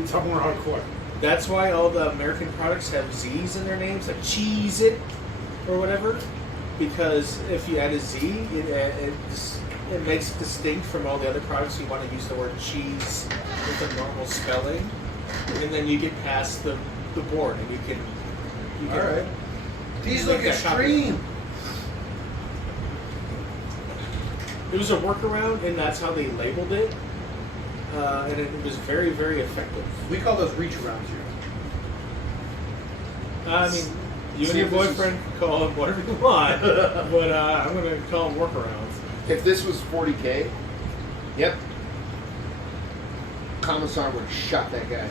It's up more hardcore. That's why all the American products have Z's in their names, like Cheese It or whatever. Because if you add a Z, it makes it distinct from all the other products. You want to use the word cheese with a normal spelling, and then you get past the board, and you can. All right. These make look that extreme. It was a workaround, and that's how they labeled it, and it was very, very effective. We call those reach arounds here. I mean, you See and your if this is- boyfriend can call them whatever you want, but I'm going to call them workarounds. If this was 40K, yep. Commissar would have shot that guy.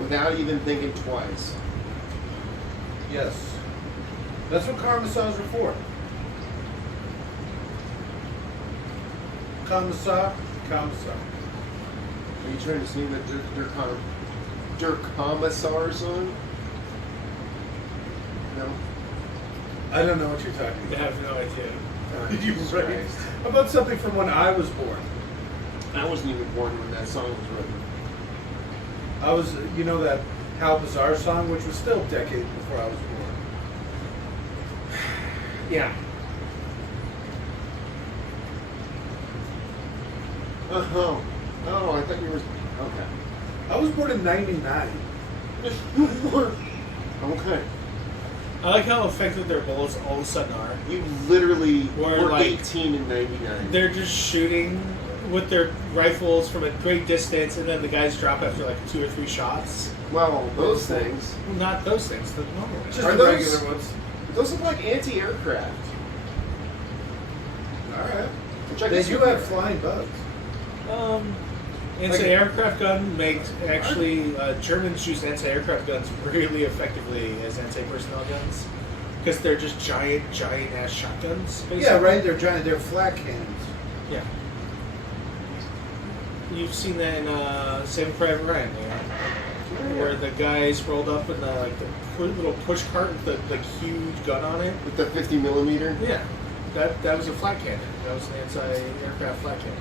Without even thinking twice. Yes. That's what commissars are for. Commissar, commissar. Are you trying to sing that Der Commissar song? No? I don't know what you're talking I about. have no idea. You Jesus right? Christ. How about something from when I was born? I wasn't even born when that song was written. I was, you know, that How Bizarre song, which was still decades before I was born. Yeah. Oh, I thought you were. Okay. I was born in '99. Okay. I like how effective their bullets all of a sudden are. You literally Or were like- 18 in '99. They're just shooting with their rifles from a great distance, and then the guys drop after like 2 or 3 shots. Well, those things. Well, not those things, the normal ones. Just Are the those- regular ones. Those look like anti-aircraft. All right. Which I They guess do would have be- flying bugs. Anti-aircraft gun makes actually Germans use anti-aircraft guns really effectively as anti-personnel guns because they're just giant ass shotguns. Basically. Yeah, right. They're giant. They're flat cannons. Yeah. You've seen that in Saving Private Ryan, where the guys rolled up in the little push cart with the huge gun on it. With the 50 millimeter. Yeah, that was a flat cannon. That was an anti-aircraft flat cannon.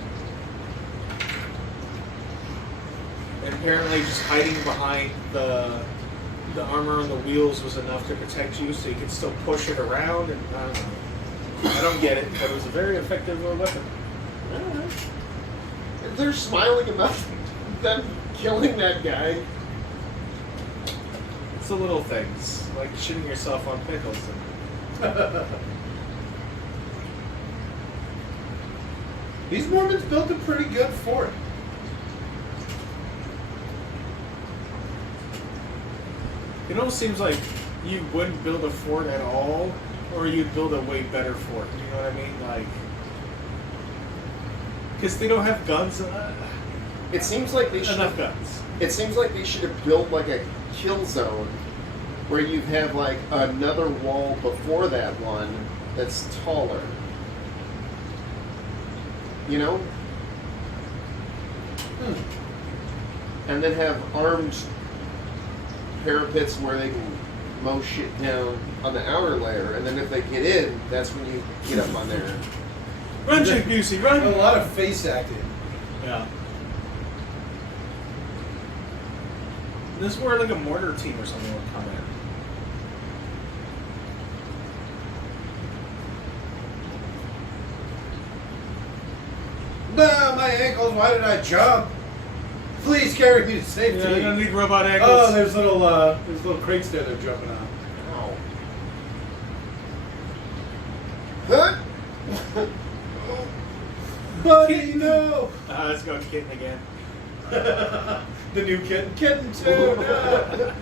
And apparently, just hiding behind the armor on the wheels was enough to protect you, so you could still push it around. And I don't know. I don't get it, but it was a very effective weapon. I don't know. They're smiling about them killing that guy. It's the little things, like shooting yourself on pickles. These Mormons built a pretty good fort. It almost seems like you wouldn't build a fort at all, or you'd build a way better fort. You know what I mean? Like, because they don't have guns. It seems like they should Enough have. guns. It seems like they should have built like a kill zone, where you have like another wall before that one that's taller. You know? And then have armed parapets where they can mow shit down on the outer layer, and then if they get in, that's when you get up on there. Run, Jake Busey, run! A lot of face acting. Yeah. This is where like a mortar team or something would come in. Nah, my ankles. Why did I jump? Please carry me to safety. Yeah, you're gonna need robot ankles. Oh, there's little crates there they're jumping on. Huh? Buddy, no! Let's go kitten again. The new kitten. Kitten too. No.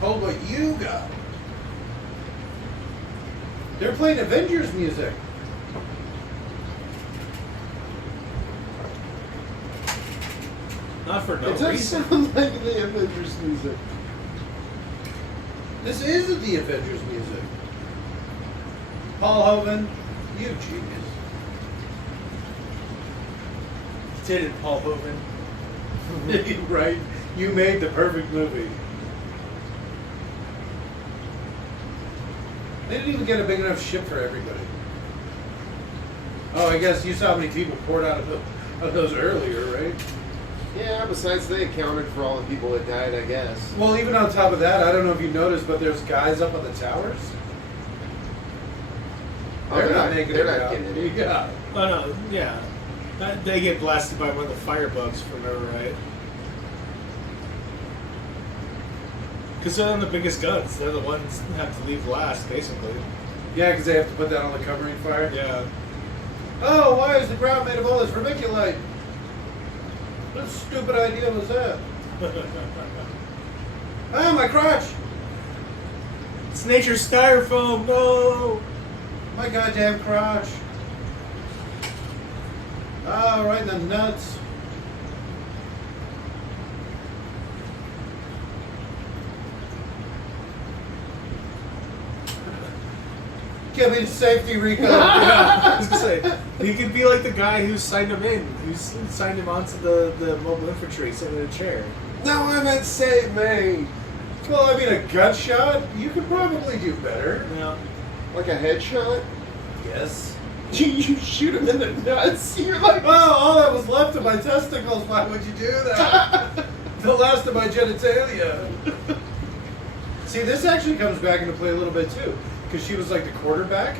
Hold what you got. They're playing Avengers music. Not for no It does reason. sound like the Avengers music. This isn't the Avengers music. Paul Hogan, you genius. Did it, Paul Hogan? Right? You made the perfect movie. They didn't even get a big enough ship for everybody. Oh, I guess you saw how many people poured out of those earlier, right? Yeah, besides they accounted for all the people that died, I guess. Well, even on top of that, I don't know if you noticed, but there's guys up on the towers. Oh, they're not out. getting it. Yeah. Oh no, yeah. They get blasted by one of the firebugs, if I remember right. Because they're on the biggest guns. They're the ones that have to leave last, basically. Yeah, because they have to put that on the covering fire. Yeah. Oh, why is the ground made of all this vermiculite? What stupid idea was that? Ah, my crotch! It's nature's styrofoam. No. My goddamn crotch. Ah, right in the nuts. Give me the safety, Rico. Yeah, I was gonna say, he could be like the guy who signed him in, who signed him onto the mobile infantry, sitting in a chair. No, I meant save me. Well, I mean, a gut shot, you could probably do better. Yeah. Like a headshot? Yes. You shoot him in the nuts. You're like, Well, all that was left of my testicles, why would you do that? The last of my genitalia. See, this actually comes back into play a little bit too, because she was like the quarterback.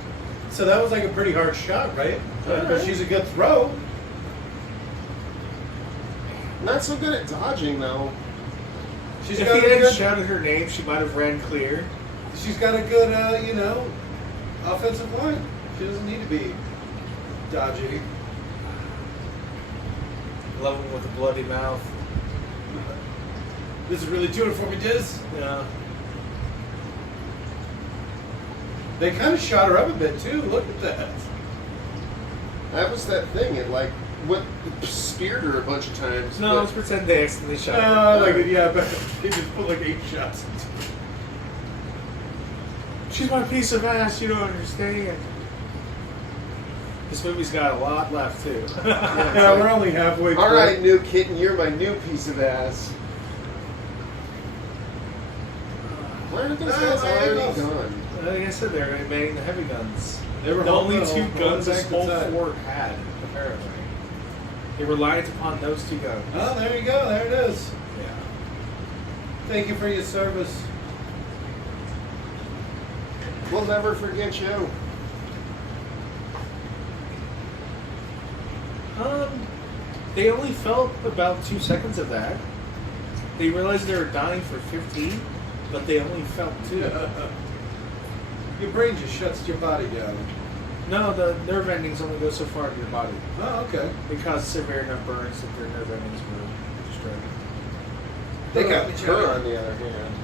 So that was like a pretty hard shot, right? But she's a good throw. not so good at dodging though. She's If got he a hadn't good. shouted her name, she might have ran clear. She's got a good, offensive line. She doesn't need to be dodgy. Love him with a bloody mouth. This is really doing it for me, Diz. Yeah. They kind of shot her up a bit too. Look at that. That was that thing. It like speared her a bunch of times. No, but- let's pretend they accidentally shot her. But they just put like 8 shots into it. She's my piece of ass, you don't understand. This movie's got a lot left, too. Yeah, we're only halfway through. All right, new kitten, you're my new piece of ass. Why aren't those guys my already ankles. gone? Like I said, they're invading the heavy guns. They were the only holding- two holding guns this back the whole tide. fort had, apparently. They relied upon those two guns. Oh, there you go. There it is. Yeah. Thank you for your service. We'll never forget you. They only felt about 2 seconds of that. They realized they were dying for 15, but they only felt 2. Your brain just shuts your body down. No, the nerve endings only go so far in your body. Oh, okay. They cause severe enough burns that their nerve endings were destroyed. They got me, Her, Johnny. on the other hand.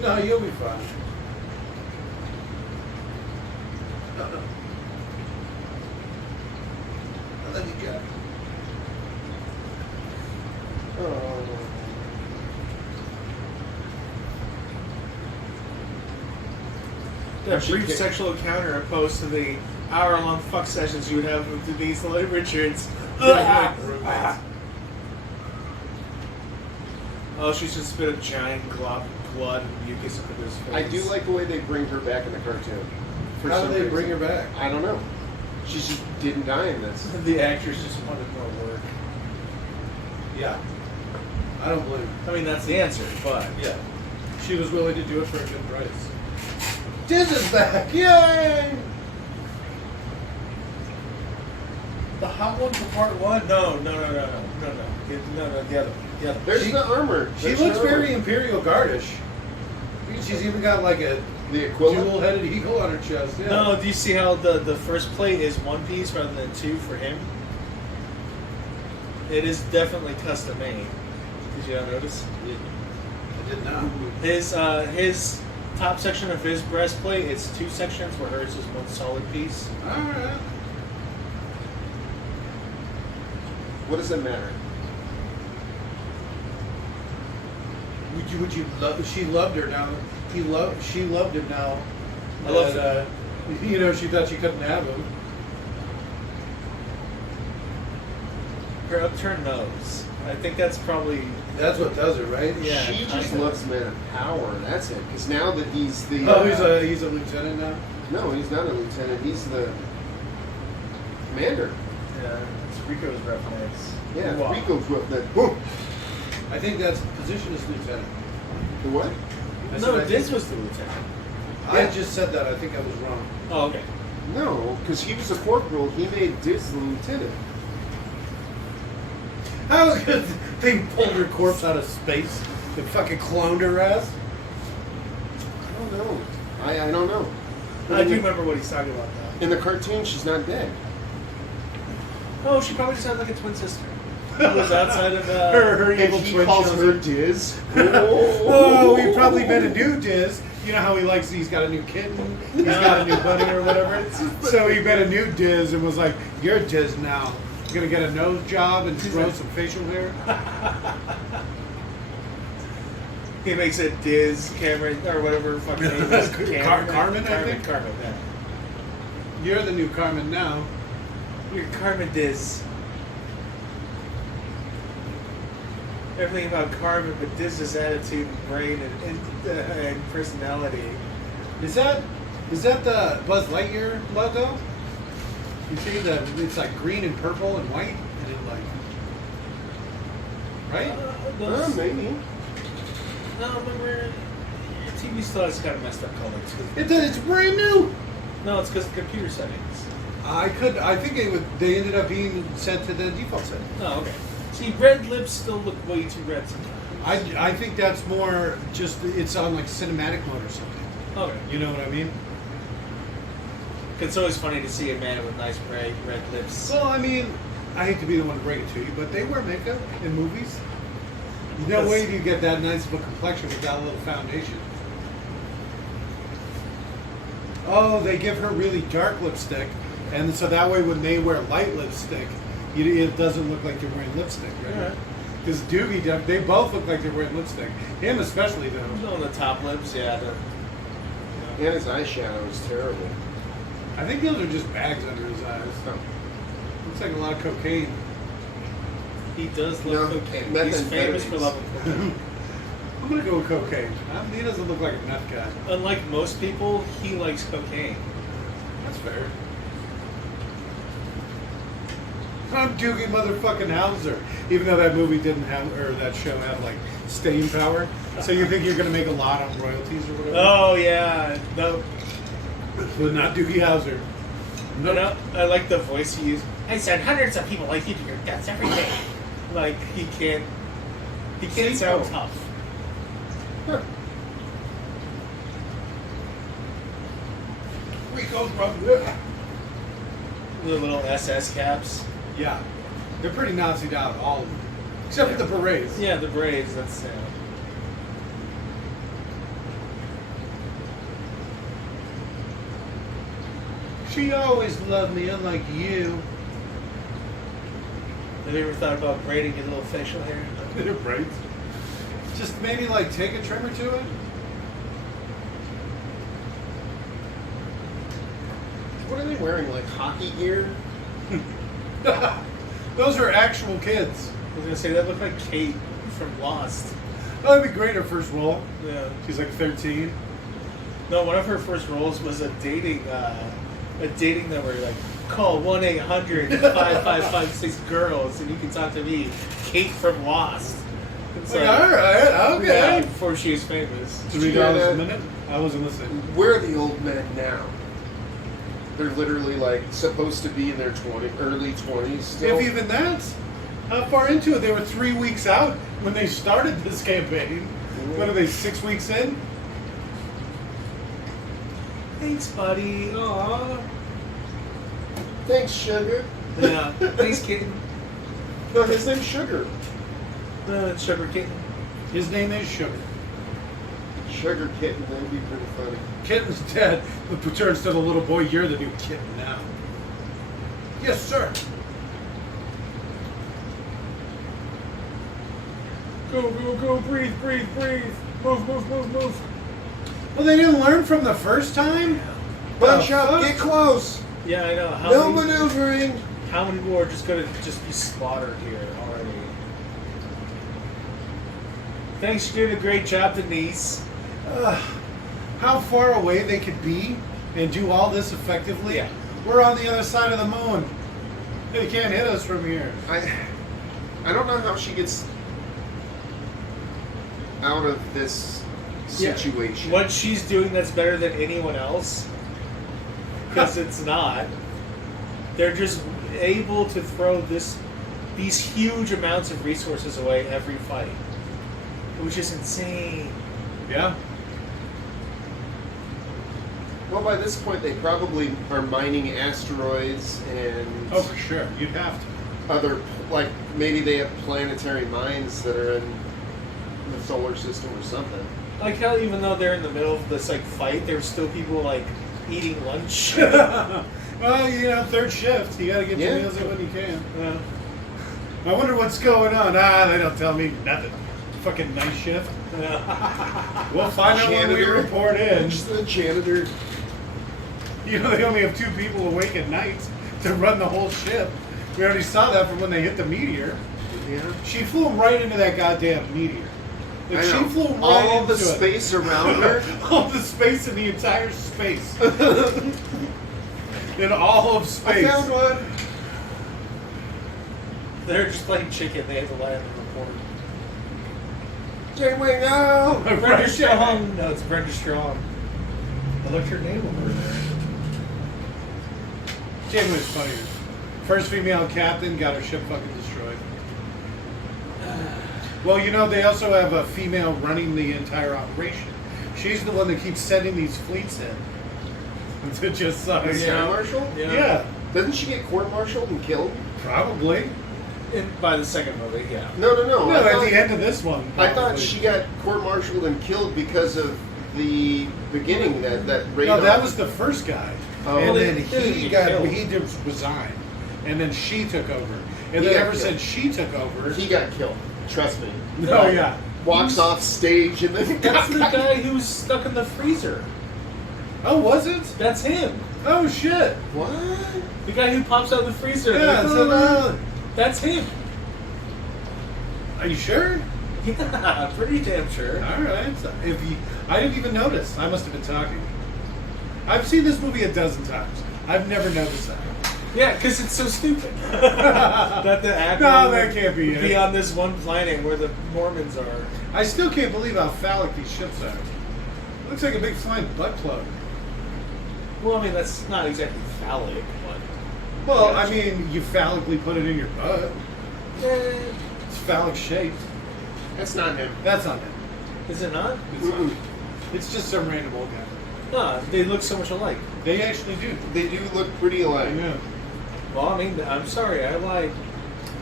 No, you'll be fine. I love you, Jack. Oh. That She brief kicked- sexual encounter opposed to the hour-long fuck sessions you would have with Denise and Lloyd Richards. Like roommates. Oh, she's just spit a giant glob of blood and mucus into his face. I do like the way they bring her back in the cartoon. For How some did they reason. bring her back? I don't know. She just didn't die in this. The actors just wanted more work. Yeah. I don't believe. I mean, that's the answer, but Yeah. She was willing to do it for a good price. Diz is back! Yay! the hot one for part 1? No, the other. The other. There's She- the armor. She There's looks the armor. very Imperial Guardish. She's even got like a The equivalent. dual-headed eagle on her chest. Yeah. No, do you see how the first plate is one piece rather than two for him? It is definitely custom made. Did you not notice? I did not. His top section of his breastplate, it's two sections, where hers is one solid piece. All right. What does it matter? Would you love? She loved her now. She loved him now. I love that. You know, she thought she couldn't have him. Her upturned nose. I think that's probably. That's what does it, right? Yeah, She just kinda. loves men of power. That's it. Because now that he's the Oh, he's a lieutenant now. no, he's not a lieutenant. He's the commander. Yeah, it's Rico's reference. Yeah, Wow. Rico's with the whoop. I think that's position is lieutenant. The what? I No, said I this think- was the lieutenant. I Yeah. just said that. I think I was wrong. Oh, okay. No, because he was a corporal. He made Diz the lieutenant. How good they pulled her corpse out of space and fucking cloned her ass? I don't know. I don't know. I do remember what he's talking about now. In the cartoon, she's not dead. Oh, she probably just had like a twin sister. Who was outside of Her And evil he twin calls shows her up. Diz. Oh, he probably met a new Diz. You know how he's got a new kitten, he's got a new bunny or whatever. So he met a new Diz and was like, "You're Diz now. You're gonna get a nose job and grow some facial hair." He makes it Diz, Cameron, or whatever fucking name is. Carmen, I think? Carmen, yeah. You're the new Carmen now. You're Carmen Diz. Everything about Carmen, but Diz's attitude and brain and personality. Is that the Buzz Lightyear logo? You see that it's like green and purple and white, and it like, right? Maybe. No, remember, TV still has kind of messed up colors. It's brand new. No, it's because of computer settings. I think they ended up being set to the default setting. Oh, okay. See, red lips still look way too red sometimes. I think that's more just it's on like cinematic mode or something. Okay. You know what I mean? It's always funny to see a man with nice bright red lips. Well, I mean, I hate to be the one to break it to you, but they wear makeup in movies. No way do you get that nice of a complexion without a little foundation. Oh, they give her really dark lipstick, and so that way when they wear light lipstick, it doesn't look like they're wearing lipstick, right? Yeah. Because Doogie, they both look like they're wearing lipstick. Him especially, though. On the top lips, yeah. And his eyeshadow is terrible. I think those are just bags under his eyes. Looks like a lot of cocaine. He does love No, cocaine. methamphetamines. He's famous for loving cocaine. I'm gonna go with cocaine. He doesn't look like a meth guy. Unlike most people, he likes cocaine. That's fair. I'm Doogie motherfucking Hauser. Even though that movie didn't have, or that show had like staying power. So you think you're gonna make a lot on royalties or whatever? Oh, yeah. No. But not Doogie Hauser. No, I like the voice he used. I said hundreds of people like you to your deaths every day. Like, he can't sound tough. Huh. Rico's brother. The little SS caps. Yeah. They're pretty Nazi'd out, all of them. Except for the berets. Yeah, the braids, that's She always loved me, unlike you. Have you ever thought about braiding your little facial hair? They're braids. Just maybe like take a trimmer to it. What are they wearing? Like hockey gear? Those are actual kids. I was gonna say that looked like Kate from Lost. Oh, that'd be great, her first role. Yeah. She's like 13. No, one of her first roles was a dating number, like call 1-800-5556 girls and you can talk to me, Kate from Lost. It's Like, alright, okay. Yeah, before she was famous. $3 a minute? I wasn't listening. Where are the old men now? They're literally like supposed to be in their early 20s still. If even that, how far into it? They were 3 weeks out when they started this campaign. What are they, 6 weeks in? Thanks, buddy. Aw. Thanks, Sugar. Yeah. Thanks, kitten. No, his name's Sugar. Sugar kitten. His name is Sugar. Sugar Kitten, that'd be pretty funny. Kitten's dead. The returns to the little boy. You're the new kitten now. Yes, sir. Go, go, go. Breathe, breathe, breathe. Move, move, move, move. Well, they didn't learn from the first time? Bunch The up, fuck? get close. Yeah, I know. No maneuvering. How many more are just gonna just be slaughtered here already? Thanks, you did a great job, Denise. How far away they could be and do all this effectively? Yeah. We're on the other side of the moon. They can't hit us from here. I don't know how she gets out of this situation. What she's doing that's better than anyone else, because it's not. They're just able to throw these huge amounts of resources away every fight, which is insane. Yeah. Well, by this point, they probably are mining asteroids and Oh, for sure. You'd have to. other, like maybe they have planetary mines that are in the solar system or something. Like how even though they're in the middle of this like fight, there's still people like eating lunch. Well, you know, third shift. You got to get your Yeah. meals in when you can. Yeah. I wonder what's going on. They don't tell me nothing. Fucking night shift. We'll find out when we Janitor. report in. Just the janitor. You know, they only have 2 people awake at night to run the whole ship. We already saw that from when they hit the meteor. Yeah. She flew him right into that goddamn meteor. Like, I she know. flew him right All into the it. space around her. All the space in the entire space. In all of I space. found one. They're just playing chicken. They have to land and report. Janeway, no! Brenda Right. Strong. No, it's Brenda Strong. I looked her name over there. Janeway's funnier. First female captain got her ship fucking destroyed. Well, you know, they also have a female running the entire operation. She's the one that keeps sending these fleets in. To just The you Sky know? Marshal? Yeah, Doesn't she get court-martialed and killed? probably. By the second movie, yeah. No. No, I at thought, the end of this one. I thought probably. she got court-martialed and killed because of the beginning, that raid. No, that on- was the first guy. Oh. And Well, then they didn't he get killed. just resigned. And then she took over. And He they got never killed. said she took over. He got killed. Trust me. No, yeah. Walks off stage and then That's the guy who was stuck in the freezer. Oh, was it? That's him. Oh, shit. What? The guy who pops out of the freezer. Yeah, Like, so, that's him. are you sure? Yeah, pretty damn sure. All right. So I didn't even notice. I must have been talking. I've seen this movie a dozen times. I've never noticed that. Yeah, because it's so stupid. That the actor No, would that can't be it. be on this one planet where the Mormons are. I still can't believe how phallic these ships are. Looks like a big flying butt plug. Well, I mean, that's not exactly phallic, but... Well, Yeah. I mean, you phallically put it in your butt. It's phallic shaped. That's not him. That's not it. Is it not? Mm-mm. It's just some random old guy. No, they look so much alike. They actually do. They do look pretty alike. Yeah. Well, I mean, I'm sorry, I lied.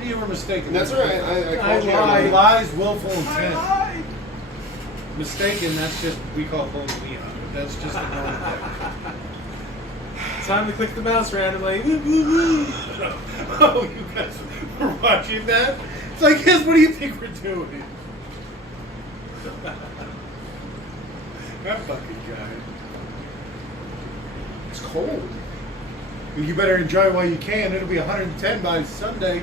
You were mistaken. That's all right. I I called you out. lied. Lies, willful intent. Mistaken, that's just, we call pulling me on. That's just a normal thing. Time to click the mouse randomly. Woo, woo, woo. Oh, you guys were watching that? It's like, yes, what do you think we're doing? That fucking guy. It's cold. You better enjoy it while you can. It'll be 110 by Sunday.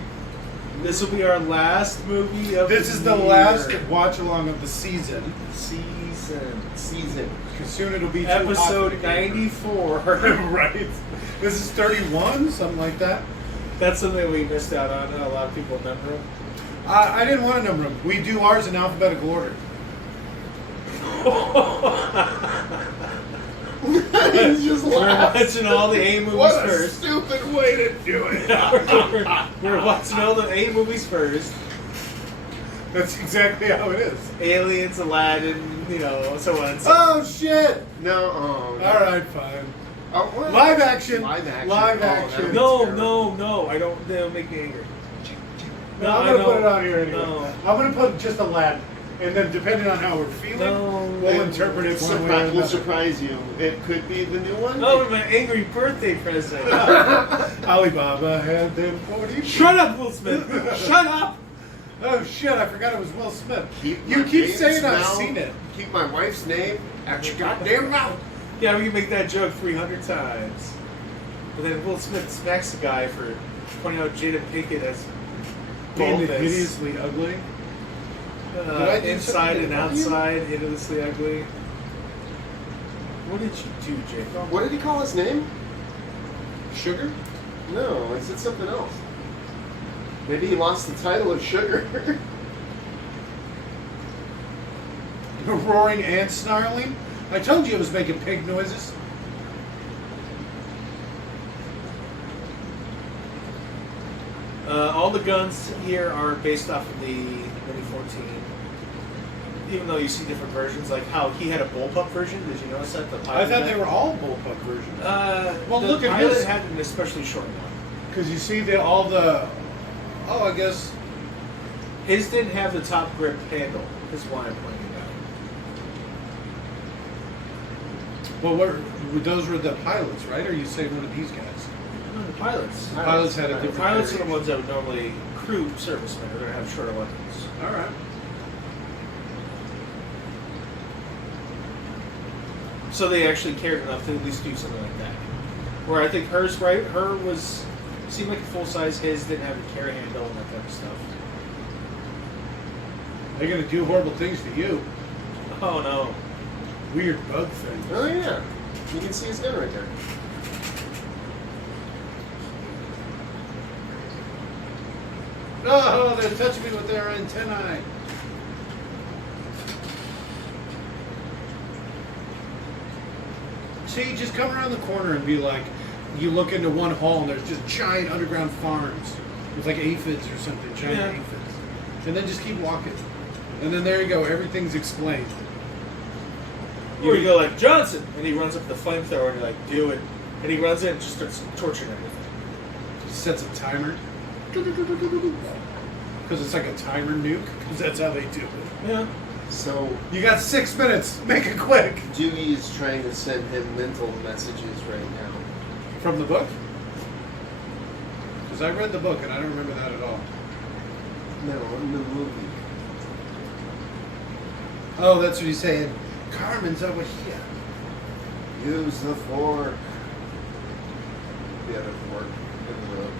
This will be our last movie of This is the the year. last watch along of the season. season. Because soon it'll be too hot for Episode the camera. 94. Right. This is 31, something like that. That's something we missed out on. A lot of people remember. I didn't want to number them. We do ours in alphabetical order. He's just We're laughing. watching all the A movies What a first. stupid way to do it. We're watching all the A movies first. That's exactly how it is. Aliens, Aladdin, so on and so Oh shit! No. All right, fine. Oh, what? Live action. Live action. Live Oh, action. that'd be No, terrible. no, I don't. They'll make me angry. No, I'm gonna put it on here anyway. No. I'm gonna put just Aladdin, and then depending on how we're feeling, No. we'll interpret it one way or We'll another. surprise you. It could be the new one. Oh, my angry birthday present. Alibaba had them 40. Shut up, Will Smith. Shut up. Oh shit! I forgot it was Will Smith. My You keep name's saying I've now- seen it. Keep my wife's name out your goddamn mouth. Yeah, we can make that joke 300 times. But then Will Smith smacks the guy for pointing out Jada Pinkett as Being both as hideously ugly. Did I do inside something and to help you? outside, hideously ugly. What did you do, Jacob? What did he call his name? Sugar? No, he said something else. Maybe he lost the title of Sugar. Roaring and snarling? I told you it was making pig noises. All the guns here are based off of the 2014. Even though you see different versions, like how he had a bullpup version. Did you notice that? The I pilot thought had? they were all bullpup versions. Well, look the at pilot his. had an especially short one. Because you see all the. Oh, I guess. His didn't have the top grip handle. Is why I'm pointing it out. Well, those were the pilots, right? Or are you saying one of these guys? No, the pilots. The pilots had a The different. pilots are the variation. ones that would normally crew servicemen. Are going to have shorter weapons. All right. So they actually cared enough to at least do something like that. Where I think hers, right? Her was seemed like a full size. His didn't have a carry handle and that type of stuff. They're gonna do horrible things to you. Oh no! Weird bug things. Oh yeah, you can see his gun right there. Oh, they're touching me with their antennae. See, just come around the corner and be like, you look into one hall and there's just giant underground farms with like aphids or something, giant Yeah. aphids. And then just keep walking. And then there you go, everything's explained. Or you go like Johnson, and he runs up the flamethrower, and you're like, do it. And he runs in and just starts torturing everything. Sets a timer. Because it's like a timer nuke, because that's how they do it. Yeah. So You got 6 minutes, make it quick. Dewey is trying to send him mental messages right now. From the book? Because I read the book and I don't remember that at all. No, in the movie. Oh, that's what he's saying. Carmen's over here. Use the fork. The other fork in the road.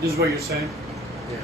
This is what you're saying? Yeah.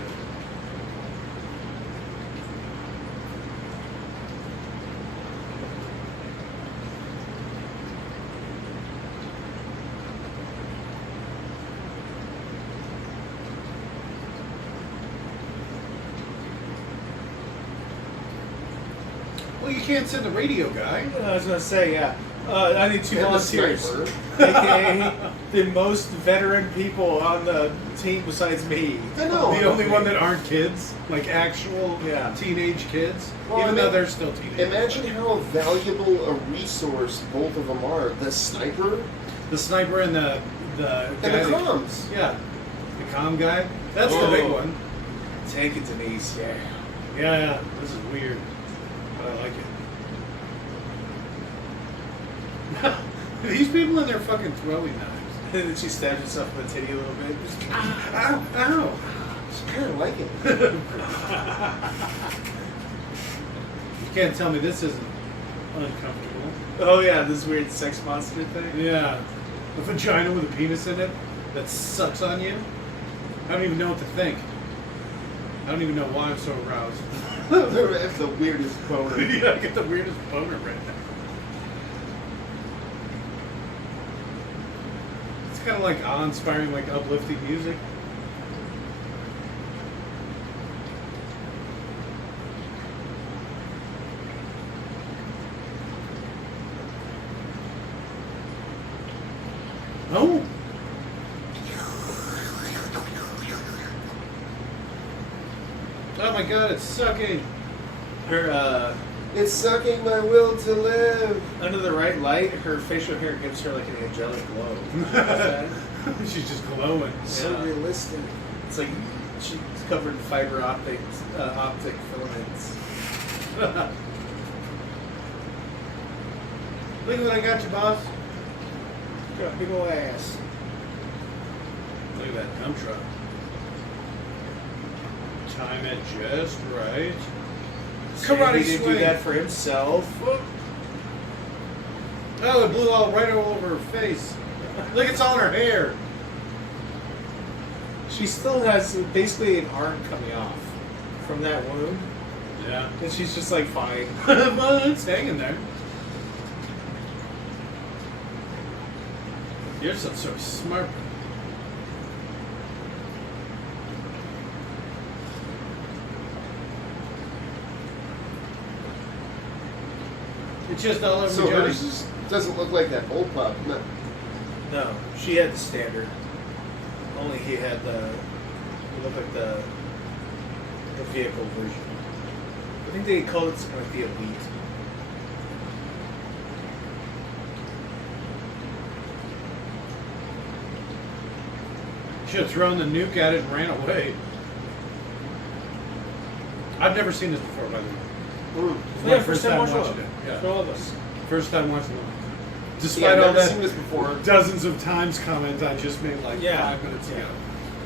Well, you can't send the radio guy. I was gonna say, yeah. I need 2 And the volunteers. sniper. AKA the most veteran people on the team besides me. I know. The only one that aren't kids, like actual Yeah. teenage kids, Well, even I though mean, they're still teenagers. Imagine how valuable a resource both of them are. The sniper The sniper and the guy and the that- comms. Yeah, the comm guy. That's the big Whoa. one. Take it, Denise. Yeah. Yeah, this is weird, but I like it. These people in there fucking throwing knives. And then she stabs herself in the titty a little bit. Ow, ow. I kind of like it. You can't tell me this isn't uncomfortable. Oh yeah, this weird sex monster thing. Yeah. A vagina with a penis in it that sucks on you. I don't even know what to think. I don't even know why I'm so aroused. That's the weirdest boner. Yeah, I get the weirdest boner right now. It's kind of like awe-inspiring, like uplifting music. Oh! god, it's sucking. Her It's sucking my will to live. under the right light, her facial hair gives her like an angelic glow. You know that? She's just glowing. So Yeah. realistic. It's like she's covered in fiber optic filaments. Look at what I got you, boss. Got a big ol' ass. Look at that dump truck. Time it just right. Karate He didn't swing. do that for himself. Oh, it blew all right all over her face. Look, it's on her hair. She still has basically an arm coming off from that wound, Yeah. and she's just like fine. Well, it's hanging there. You're some sort of smart. It's just all over So me, Johnny. hers doesn't look like that old pup. No. No, she had the standard. Only he had the. It looked like the vehicle version. I think they called it something like the Elite. Should have thrown the nuke at it and ran away. I've never seen this before, by the way. It's my first time watching it. Yeah. For all of us. First time watching it. Yeah, Despite I've all never that seen this before. dozens of times comment I just made like Yeah. 5 minutes ago.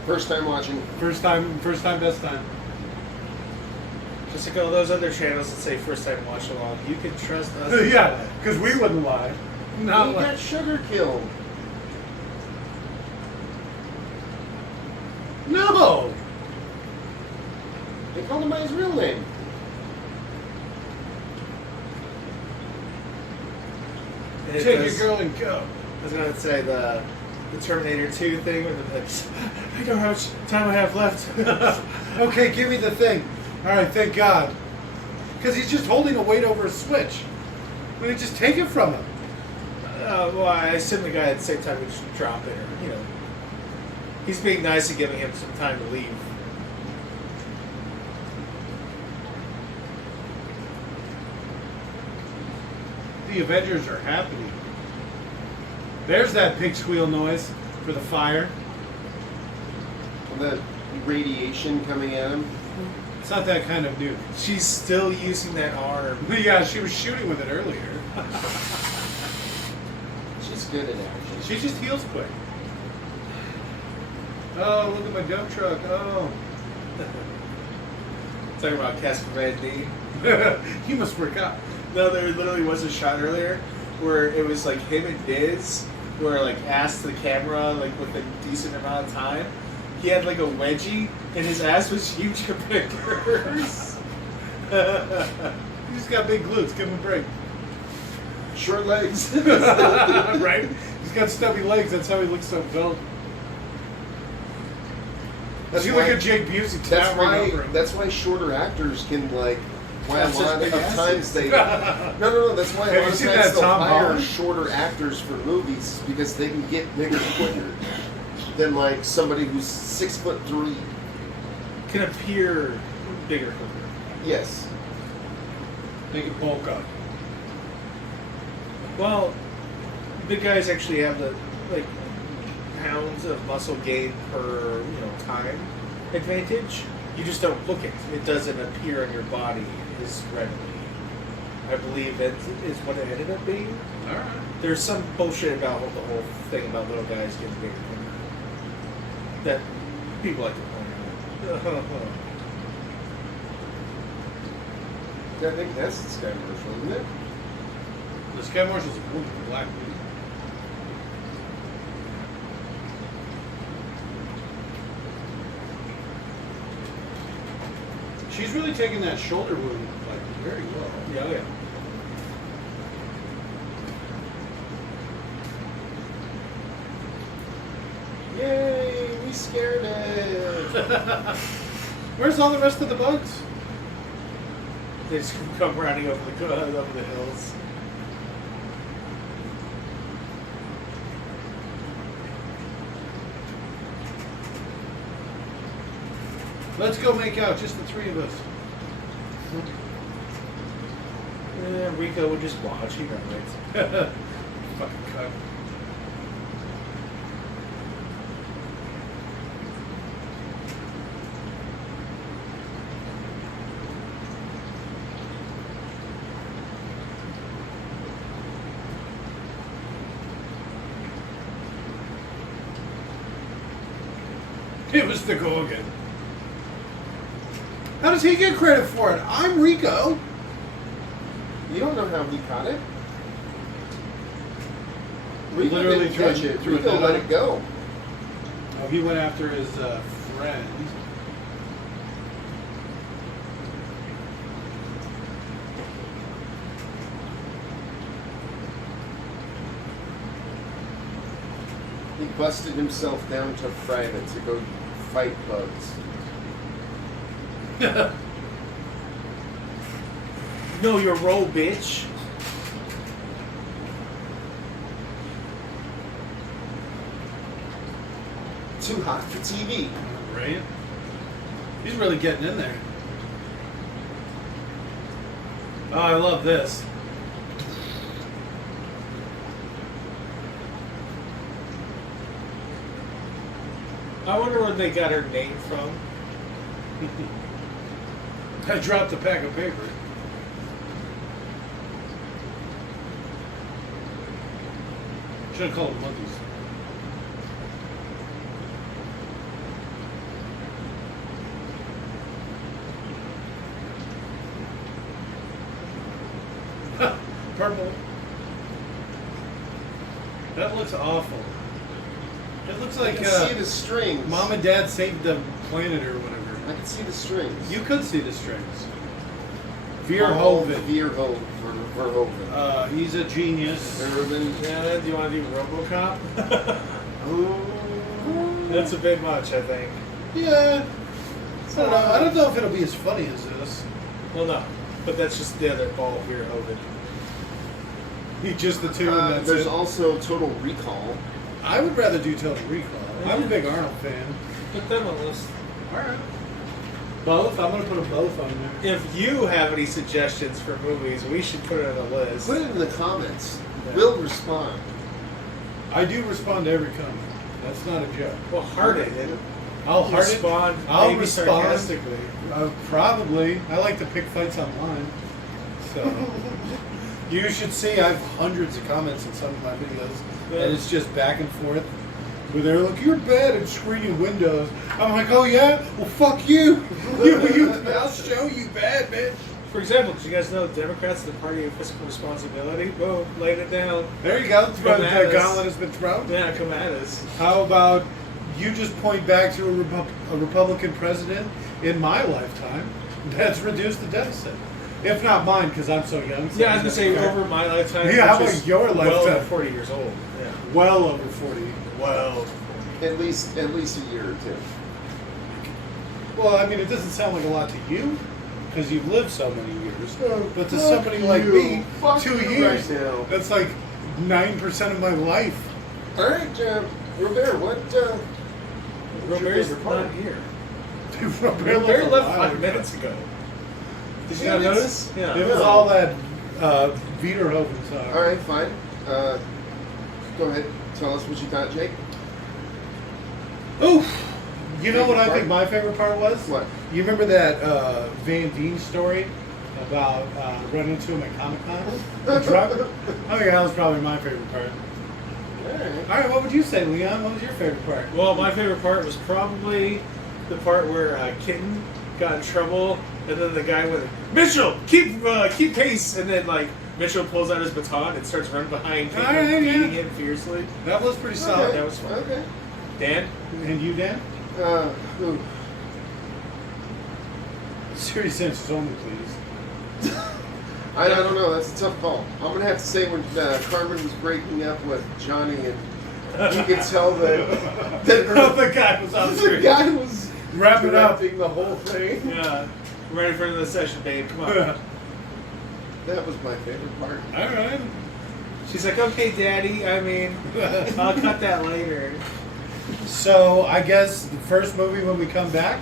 First time watching. First time, best time. Just like all those other channels that say first time watch along, you can trust us. Yeah, because we wouldn't lie. Not He like got sugar killed. no. They called him by his real name. And it Take does- your girl and go. I was gonna say the Terminator 2 thing with the I don't know how much time I have left. Okay, give me the thing. All right, thank God. Because he's just holding a weight over a switch. Why don't you just take it from him? Well, I assume the guy at the same time would just drop it, or, you know. He's being nice and giving him some time to leave. The Avengers are happy. There's that pig squeal noise for the fire. The radiation coming at him. It's not that kind of nuke. She's still using that arm. But yeah, she was shooting with it earlier. She's good at action. She just heals quick. Oh, look at my dump truck. Oh. Talking about Casper Van Dien. You must work out. No, there literally was a shot earlier where it was like him and Diz were like asked the camera like with a decent amount of time. He had like a wedgie and his ass was huge compared to hers. He's got big glutes. Give him a break. Short legs. Right? He's got stubby legs. That's how he looks so built. That's You why- look at Jake Busey That's towering over why. him. That's why shorter actors can like. Why Have a such lot big of asses. times they. No. That's why Have a you lot of seen times that they'll Tom hire Holland? shorter actors for movies because they can get bigger quicker than like somebody who's 6'3". Can appear bigger quicker. Yes. They can bulk up. Well, big guys actually have the like pounds of muscle gain per time advantage. You just don't look it. It doesn't appear on your body as readily. I believe that is what it ended up being. All right. There's some bullshit about the whole thing about little guys getting bigger that people like to point out. I think that's the Sky Marshal, isn't it? The Sky Marshal's a woman, a black dude. She's really taking that shoulder wound like very well. Yeah, yeah. Yay! We scared it. Where's all the rest of the bugs? They just come running over the hills. Let's go make out, just the three of us. Rico would just watch. He knows. Fucking cunt. It was the Gorgon. How does he get credit for it? I'm Rico. You don't know how he caught it. We Rico literally didn't catch threw it. threw Rico it let down. it go. Oh, he went after his friend. He busted himself down to private to go fight bugs. Know your role, bitch. Too hot for TV. Right? He's really getting in there. Oh, I love this. I wonder where they got her name from. I dropped a pack of paper. Should have called them monkeys. Purple. That looks awful. It looks I like can see the strings. Mom and Dad saved the planet or whatever. I can see the strings. You could see the strings. Verhoeven. Verhoeven. He's a genius. Verhoeven. Yeah, do you want to do RoboCop? Ooh. That's a bit much, I think. Yeah. I don't know if it'll be as funny as this. Well, no. But that's just the other ball of Verhoeven. Just the two. And that's There's it. also Total Recall. I would rather do Total Recall. I'm a big Arnold fan. Put them on the list. All right. Both? I'm going to put them both on there. If you have any suggestions for movies, we should put it on the list. Put it in the comments. Yeah. We'll respond. I do respond to every comment. That's not a joke. Well, hearted. I'll heart it. respond. I'll maybe respond. sarcastically. Probably. I like to pick fights online. So you should see I have hundreds of comments in some of my videos, and it's just back and forth. Where they're like, "You're bad at screening windows." I'm like, "Oh yeah? Well, fuck you. I'll show you bad, bitch." For example, did you guys know Democrats are the party of fiscal responsibility? Boom, laid it down. There you go. Come The at us. gauntlet has been thrown. Yeah, come at us. How about you just point back to a Republican president in my lifetime that's reduced the deficit? If not mine, because I'm so young. So Yeah, I was going to say over my lifetime. Yeah, how which about is your well lifetime? over 40 years old. Yeah. Well over 40. Well. At least a year or two. Well, I mean, it doesn't sound like a lot to you, because you've lived so many years. But to Fuck somebody like you. me, Fuck 2 you years, right now. that's like 9% of my life. All right, Robert, what? Robert's favorite part? not here. Robert left 5 minutes ago. Did you Yeah, not it's- notice? Yeah. It was all that Wiederhoven song. All right, fine. Go ahead. Tell us what you thought, Jake. Oof. You know what I Favorite think my favorite part was? What? You remember that Van Dien story about running into him at Comic-Con? The truck? I think that was probably my favorite part. All right. All right, what would you say, Leon? What was your favorite part? Well, my favorite part was probably the part where Kitten got in trouble, and then the guy went, "Mitchell, keep pace," and then like Mitchell pulls out his baton and starts running behind Kitten, All right, beating yeah. him fiercely. That was pretty solid. Okay. That was fun. Okay. Dan, And you, Dan? Ooh. Serious answers only, please. I don't know. That's a tough call. I'm gonna have to say when Carmen was breaking up with Johnny, and you could tell that The guy was on the screen. guy was Wrap it up. directing the whole thing. yeah, ready for another session, babe? Come on. That was my favorite part. All right. She's like, "Okay, Daddy. I mean, I'll cut that later." So I guess the first movie when we come back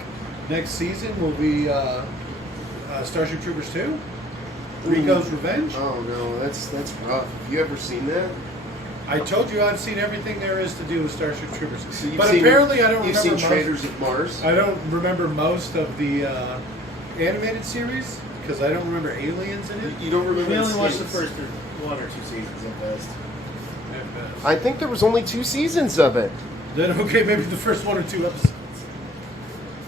next season will be Starship Troopers 2. Rico's Revenge. Oh no, that's rough. Have you ever seen that? I told you I've seen everything there is to do with Starship Troopers. So you've But seen- apparently I don't You've remember seen Traders of Mars. I don't remember most of the animated series because I don't remember aliens in it. You don't remember? We only the watched the seasons. first 1 or 2 seasons at best. I think there was only 2 seasons of it. Then okay, maybe the first 1 or 2 episodes.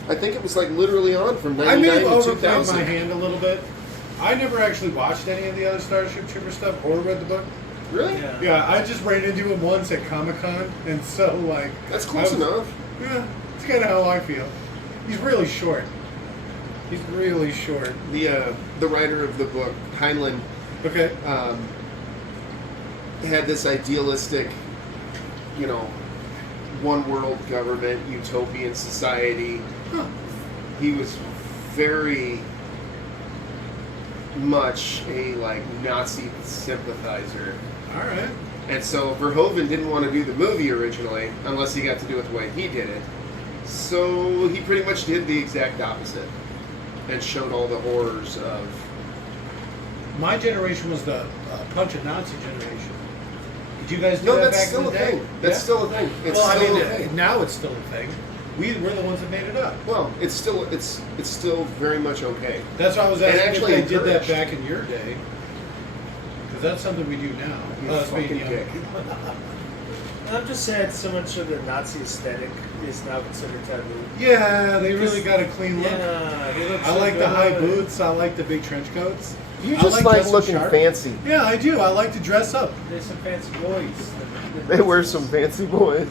I think it was like literally on from I may 99 have to overplayed 2000. my hand a little bit. I never actually watched any of the other Starship Trooper stuff or read the book. Really? Yeah, I just ran into him once at Comic-Con, and so like That's close enough. Yeah, it's kind of how I feel. He's really short. He's really short. The writer of the book, Heinlein, Okay. had this idealistic, one world government, utopian society. Huh. He was very much a Nazi sympathizer. All right. And so Verhoeven didn't want to do the movie originally unless he got to do it the way he did it. So he pretty much did the exact opposite and showed all the horrors of... My generation was the punch a Nazi generation. Did you guys do No, that that's back still in a the day? thing. That's still a thing. It's well, still I mean, a thing. now it's still a thing. We're the ones that made it up. Well, it's still very much okay. That's why I was And asking if actually they did that encouraged. back in your day. Because that's something we do now. You Us being fucking young. dick. I'm just sad so much of the Nazi aesthetic is now considered taboo. Yeah, they really got a clean look. Yeah, they look I so like the high good. boots. I like the big trench coats. You I just like like dressing looking sharp. fancy. Yeah, I do. I like to dress up. There's some fancy boys. They wear some fancy boys.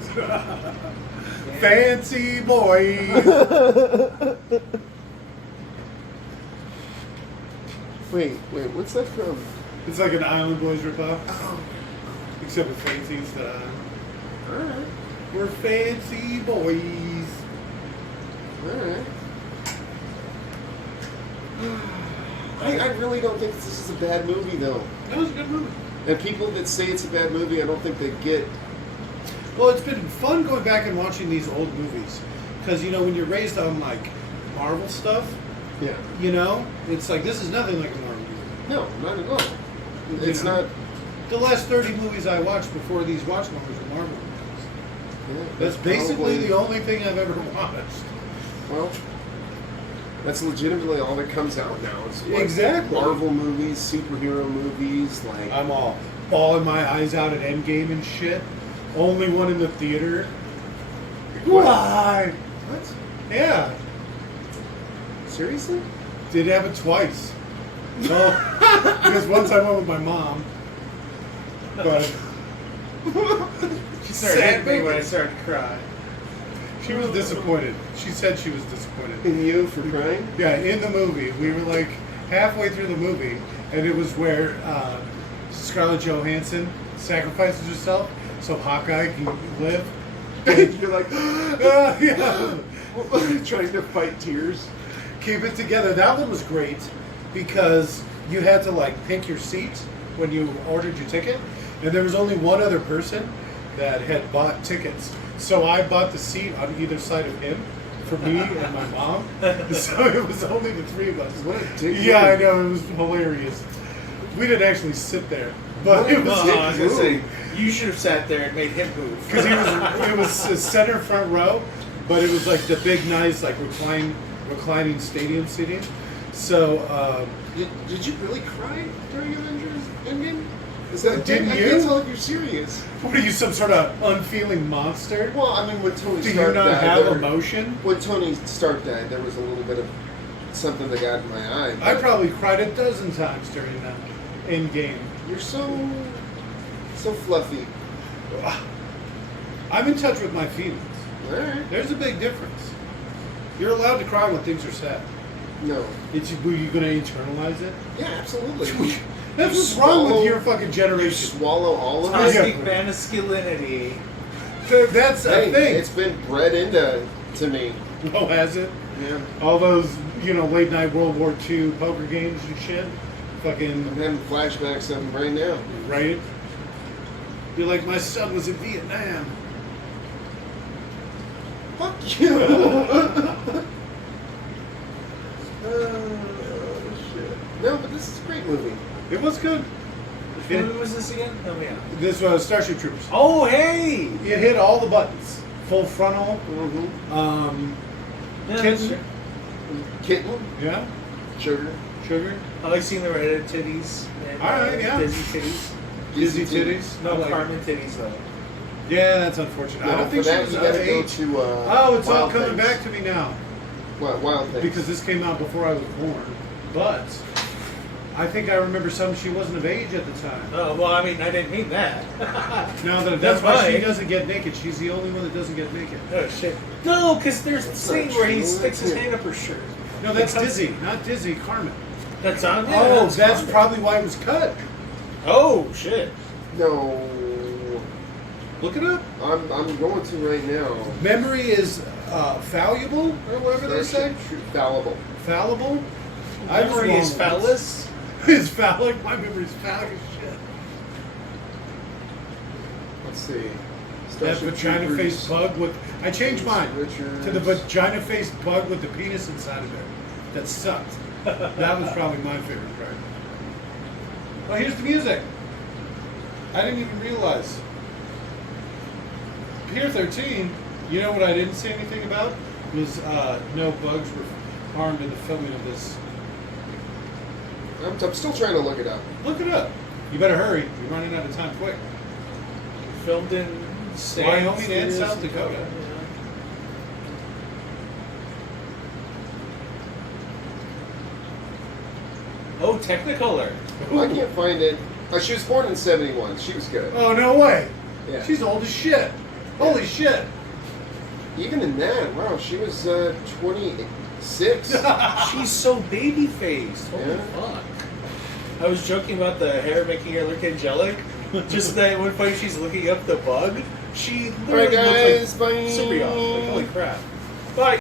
Fancy boys. Wait, what's that from? It's like an Island Boys ripoff. Except with fancy instead of Island. Alright, We're fancy boys. alright. I really don't think this is a bad movie, though. That was a good movie. And people that say it's a bad movie, I don't think they get... Well, it's been fun going back and watching these old movies. Because, when you're raised on, Marvel stuff, Yeah. it's like, this is nothing like a Marvel movie. No, not at all. It's You know? not... The last 30 movies I watched before these watch numbers were Marvel movies. Yeah, That's basically probably- the only thing I've ever watched. Well, that's legitimately all that comes out now. It's Exactly. Marvel movies, superhero movies, I'm all bawling my eyes out at Endgame and shit. Only one in the theater. What? Why? What? Yeah. Seriously? Did happen twice. Well, because once I went with my mom. But She started Sad hitting me when movie. I started to cry. she was disappointed. She said she was disappointed. In you for crying? Yeah, in the movie, we were halfway through the movie, and it was where Scarlett Johansson sacrifices herself so Hawkeye can live. You're like, Yeah. trying to fight tears. Keep it together. That one was great because you had to pick your seat when you ordered your ticket, and there was only one other person that had bought tickets. So I bought the seat on either side of him for me and my mom. So it was only the three of us. What a dick Yeah, I move. know, it was hilarious. We didn't actually sit there, but What it a was dick I was gonna move. say, you should have sat there and made him move. because it was a center front row, but it was the big, nice reclining stadium seating. So. Did you really cry during Avengers Endgame? Is that Didn't I you? can't tell if you're serious. What are you, some sort of unfeeling monster? Well, I mean, when Tony Do you Stark not died, have there- emotion? when Tony Stark died, there was a little bit of something that got in my eye. I but probably cried a dozen times during that end game. You're so fluffy. I'm in touch with my feelings. All right. There's a big difference. You're allowed to cry when things are sad. No. Were you going to internalize it? Yeah, absolutely. That's You what's wrong with swallow- your fucking You generation. swallow all of Toxic it. Yeah. masculinity. That's a Hey, thing. it's been bred into me. Oh, has it? Yeah. All those, late night World War II poker games and shit. I'm Fucking, having flashbacks of them right now. right? You're like, my son was in Vietnam. Fuck you. Oh, shit. No, but this is Great movie. It was good. Which movie was this again? Tell me out. This was Starship Troopers. Oh, hey! It hit all the buttons. Full frontal. Mm-hmm. Yeah, Kitten. sure. Kitten, Yeah. sugar, Sugar. I like seeing the redheaded titties. And, All right, yeah. Disney titties. Dizzy titties. No, I like it. Carmen titties, though. Yeah, that's unfortunate. I No, don't for think she that was you of gotta go age. to. Oh, it's all Wild coming Things. back to me now. Wild Things. Because this came out before I was born. But I think I remember something she wasn't of age at the time. Oh, well, I mean, I didn't mean that. Now that's That's why she fine. doesn't get naked. She's the only one that doesn't get naked. Oh, shit. No, because there's the scene not where he true, sticks his that's it. hand up her shirt. No, that's Because- Dizzy, not Dizzy. Carmen. That's on there. Oh, that's Carmen. probably why it was cut. Oh, shit. No, Look it up. I'm going to right now. Memory is fallible, or whatever they say. Starship Troop- Fallible. Fallible. I was Memory wrong is once. phallus. Is phallic. My memory's phallic as shit. Let's see. That Starship vagina Troopers. faced bug with. I changed mine Richards. to the vagina faced bug with the penis inside of it. That sucked. That was probably my favorite part. Well, here's the music. I didn't even realize. Pier 13, you know what I didn't say anything about? Was no bugs were harmed in the filming of this. I'm still trying to look it up. Look it up. You better hurry. You're running out of time quick. Filmed in Wyoming and South Dakota. Oh, Technicolor. I can't find it. She was born in '71. She was good. Oh, no way. Yeah. She's old as shit. Holy shit. Even in that, wow, she was 26. She's so baby faced. Holy Yeah. fuck. I was joking about the hair making her look angelic. Just that one point she's looking up the bug, she All right, literally guys, looked like bye. Cyprian. Like, holy crap. Bye.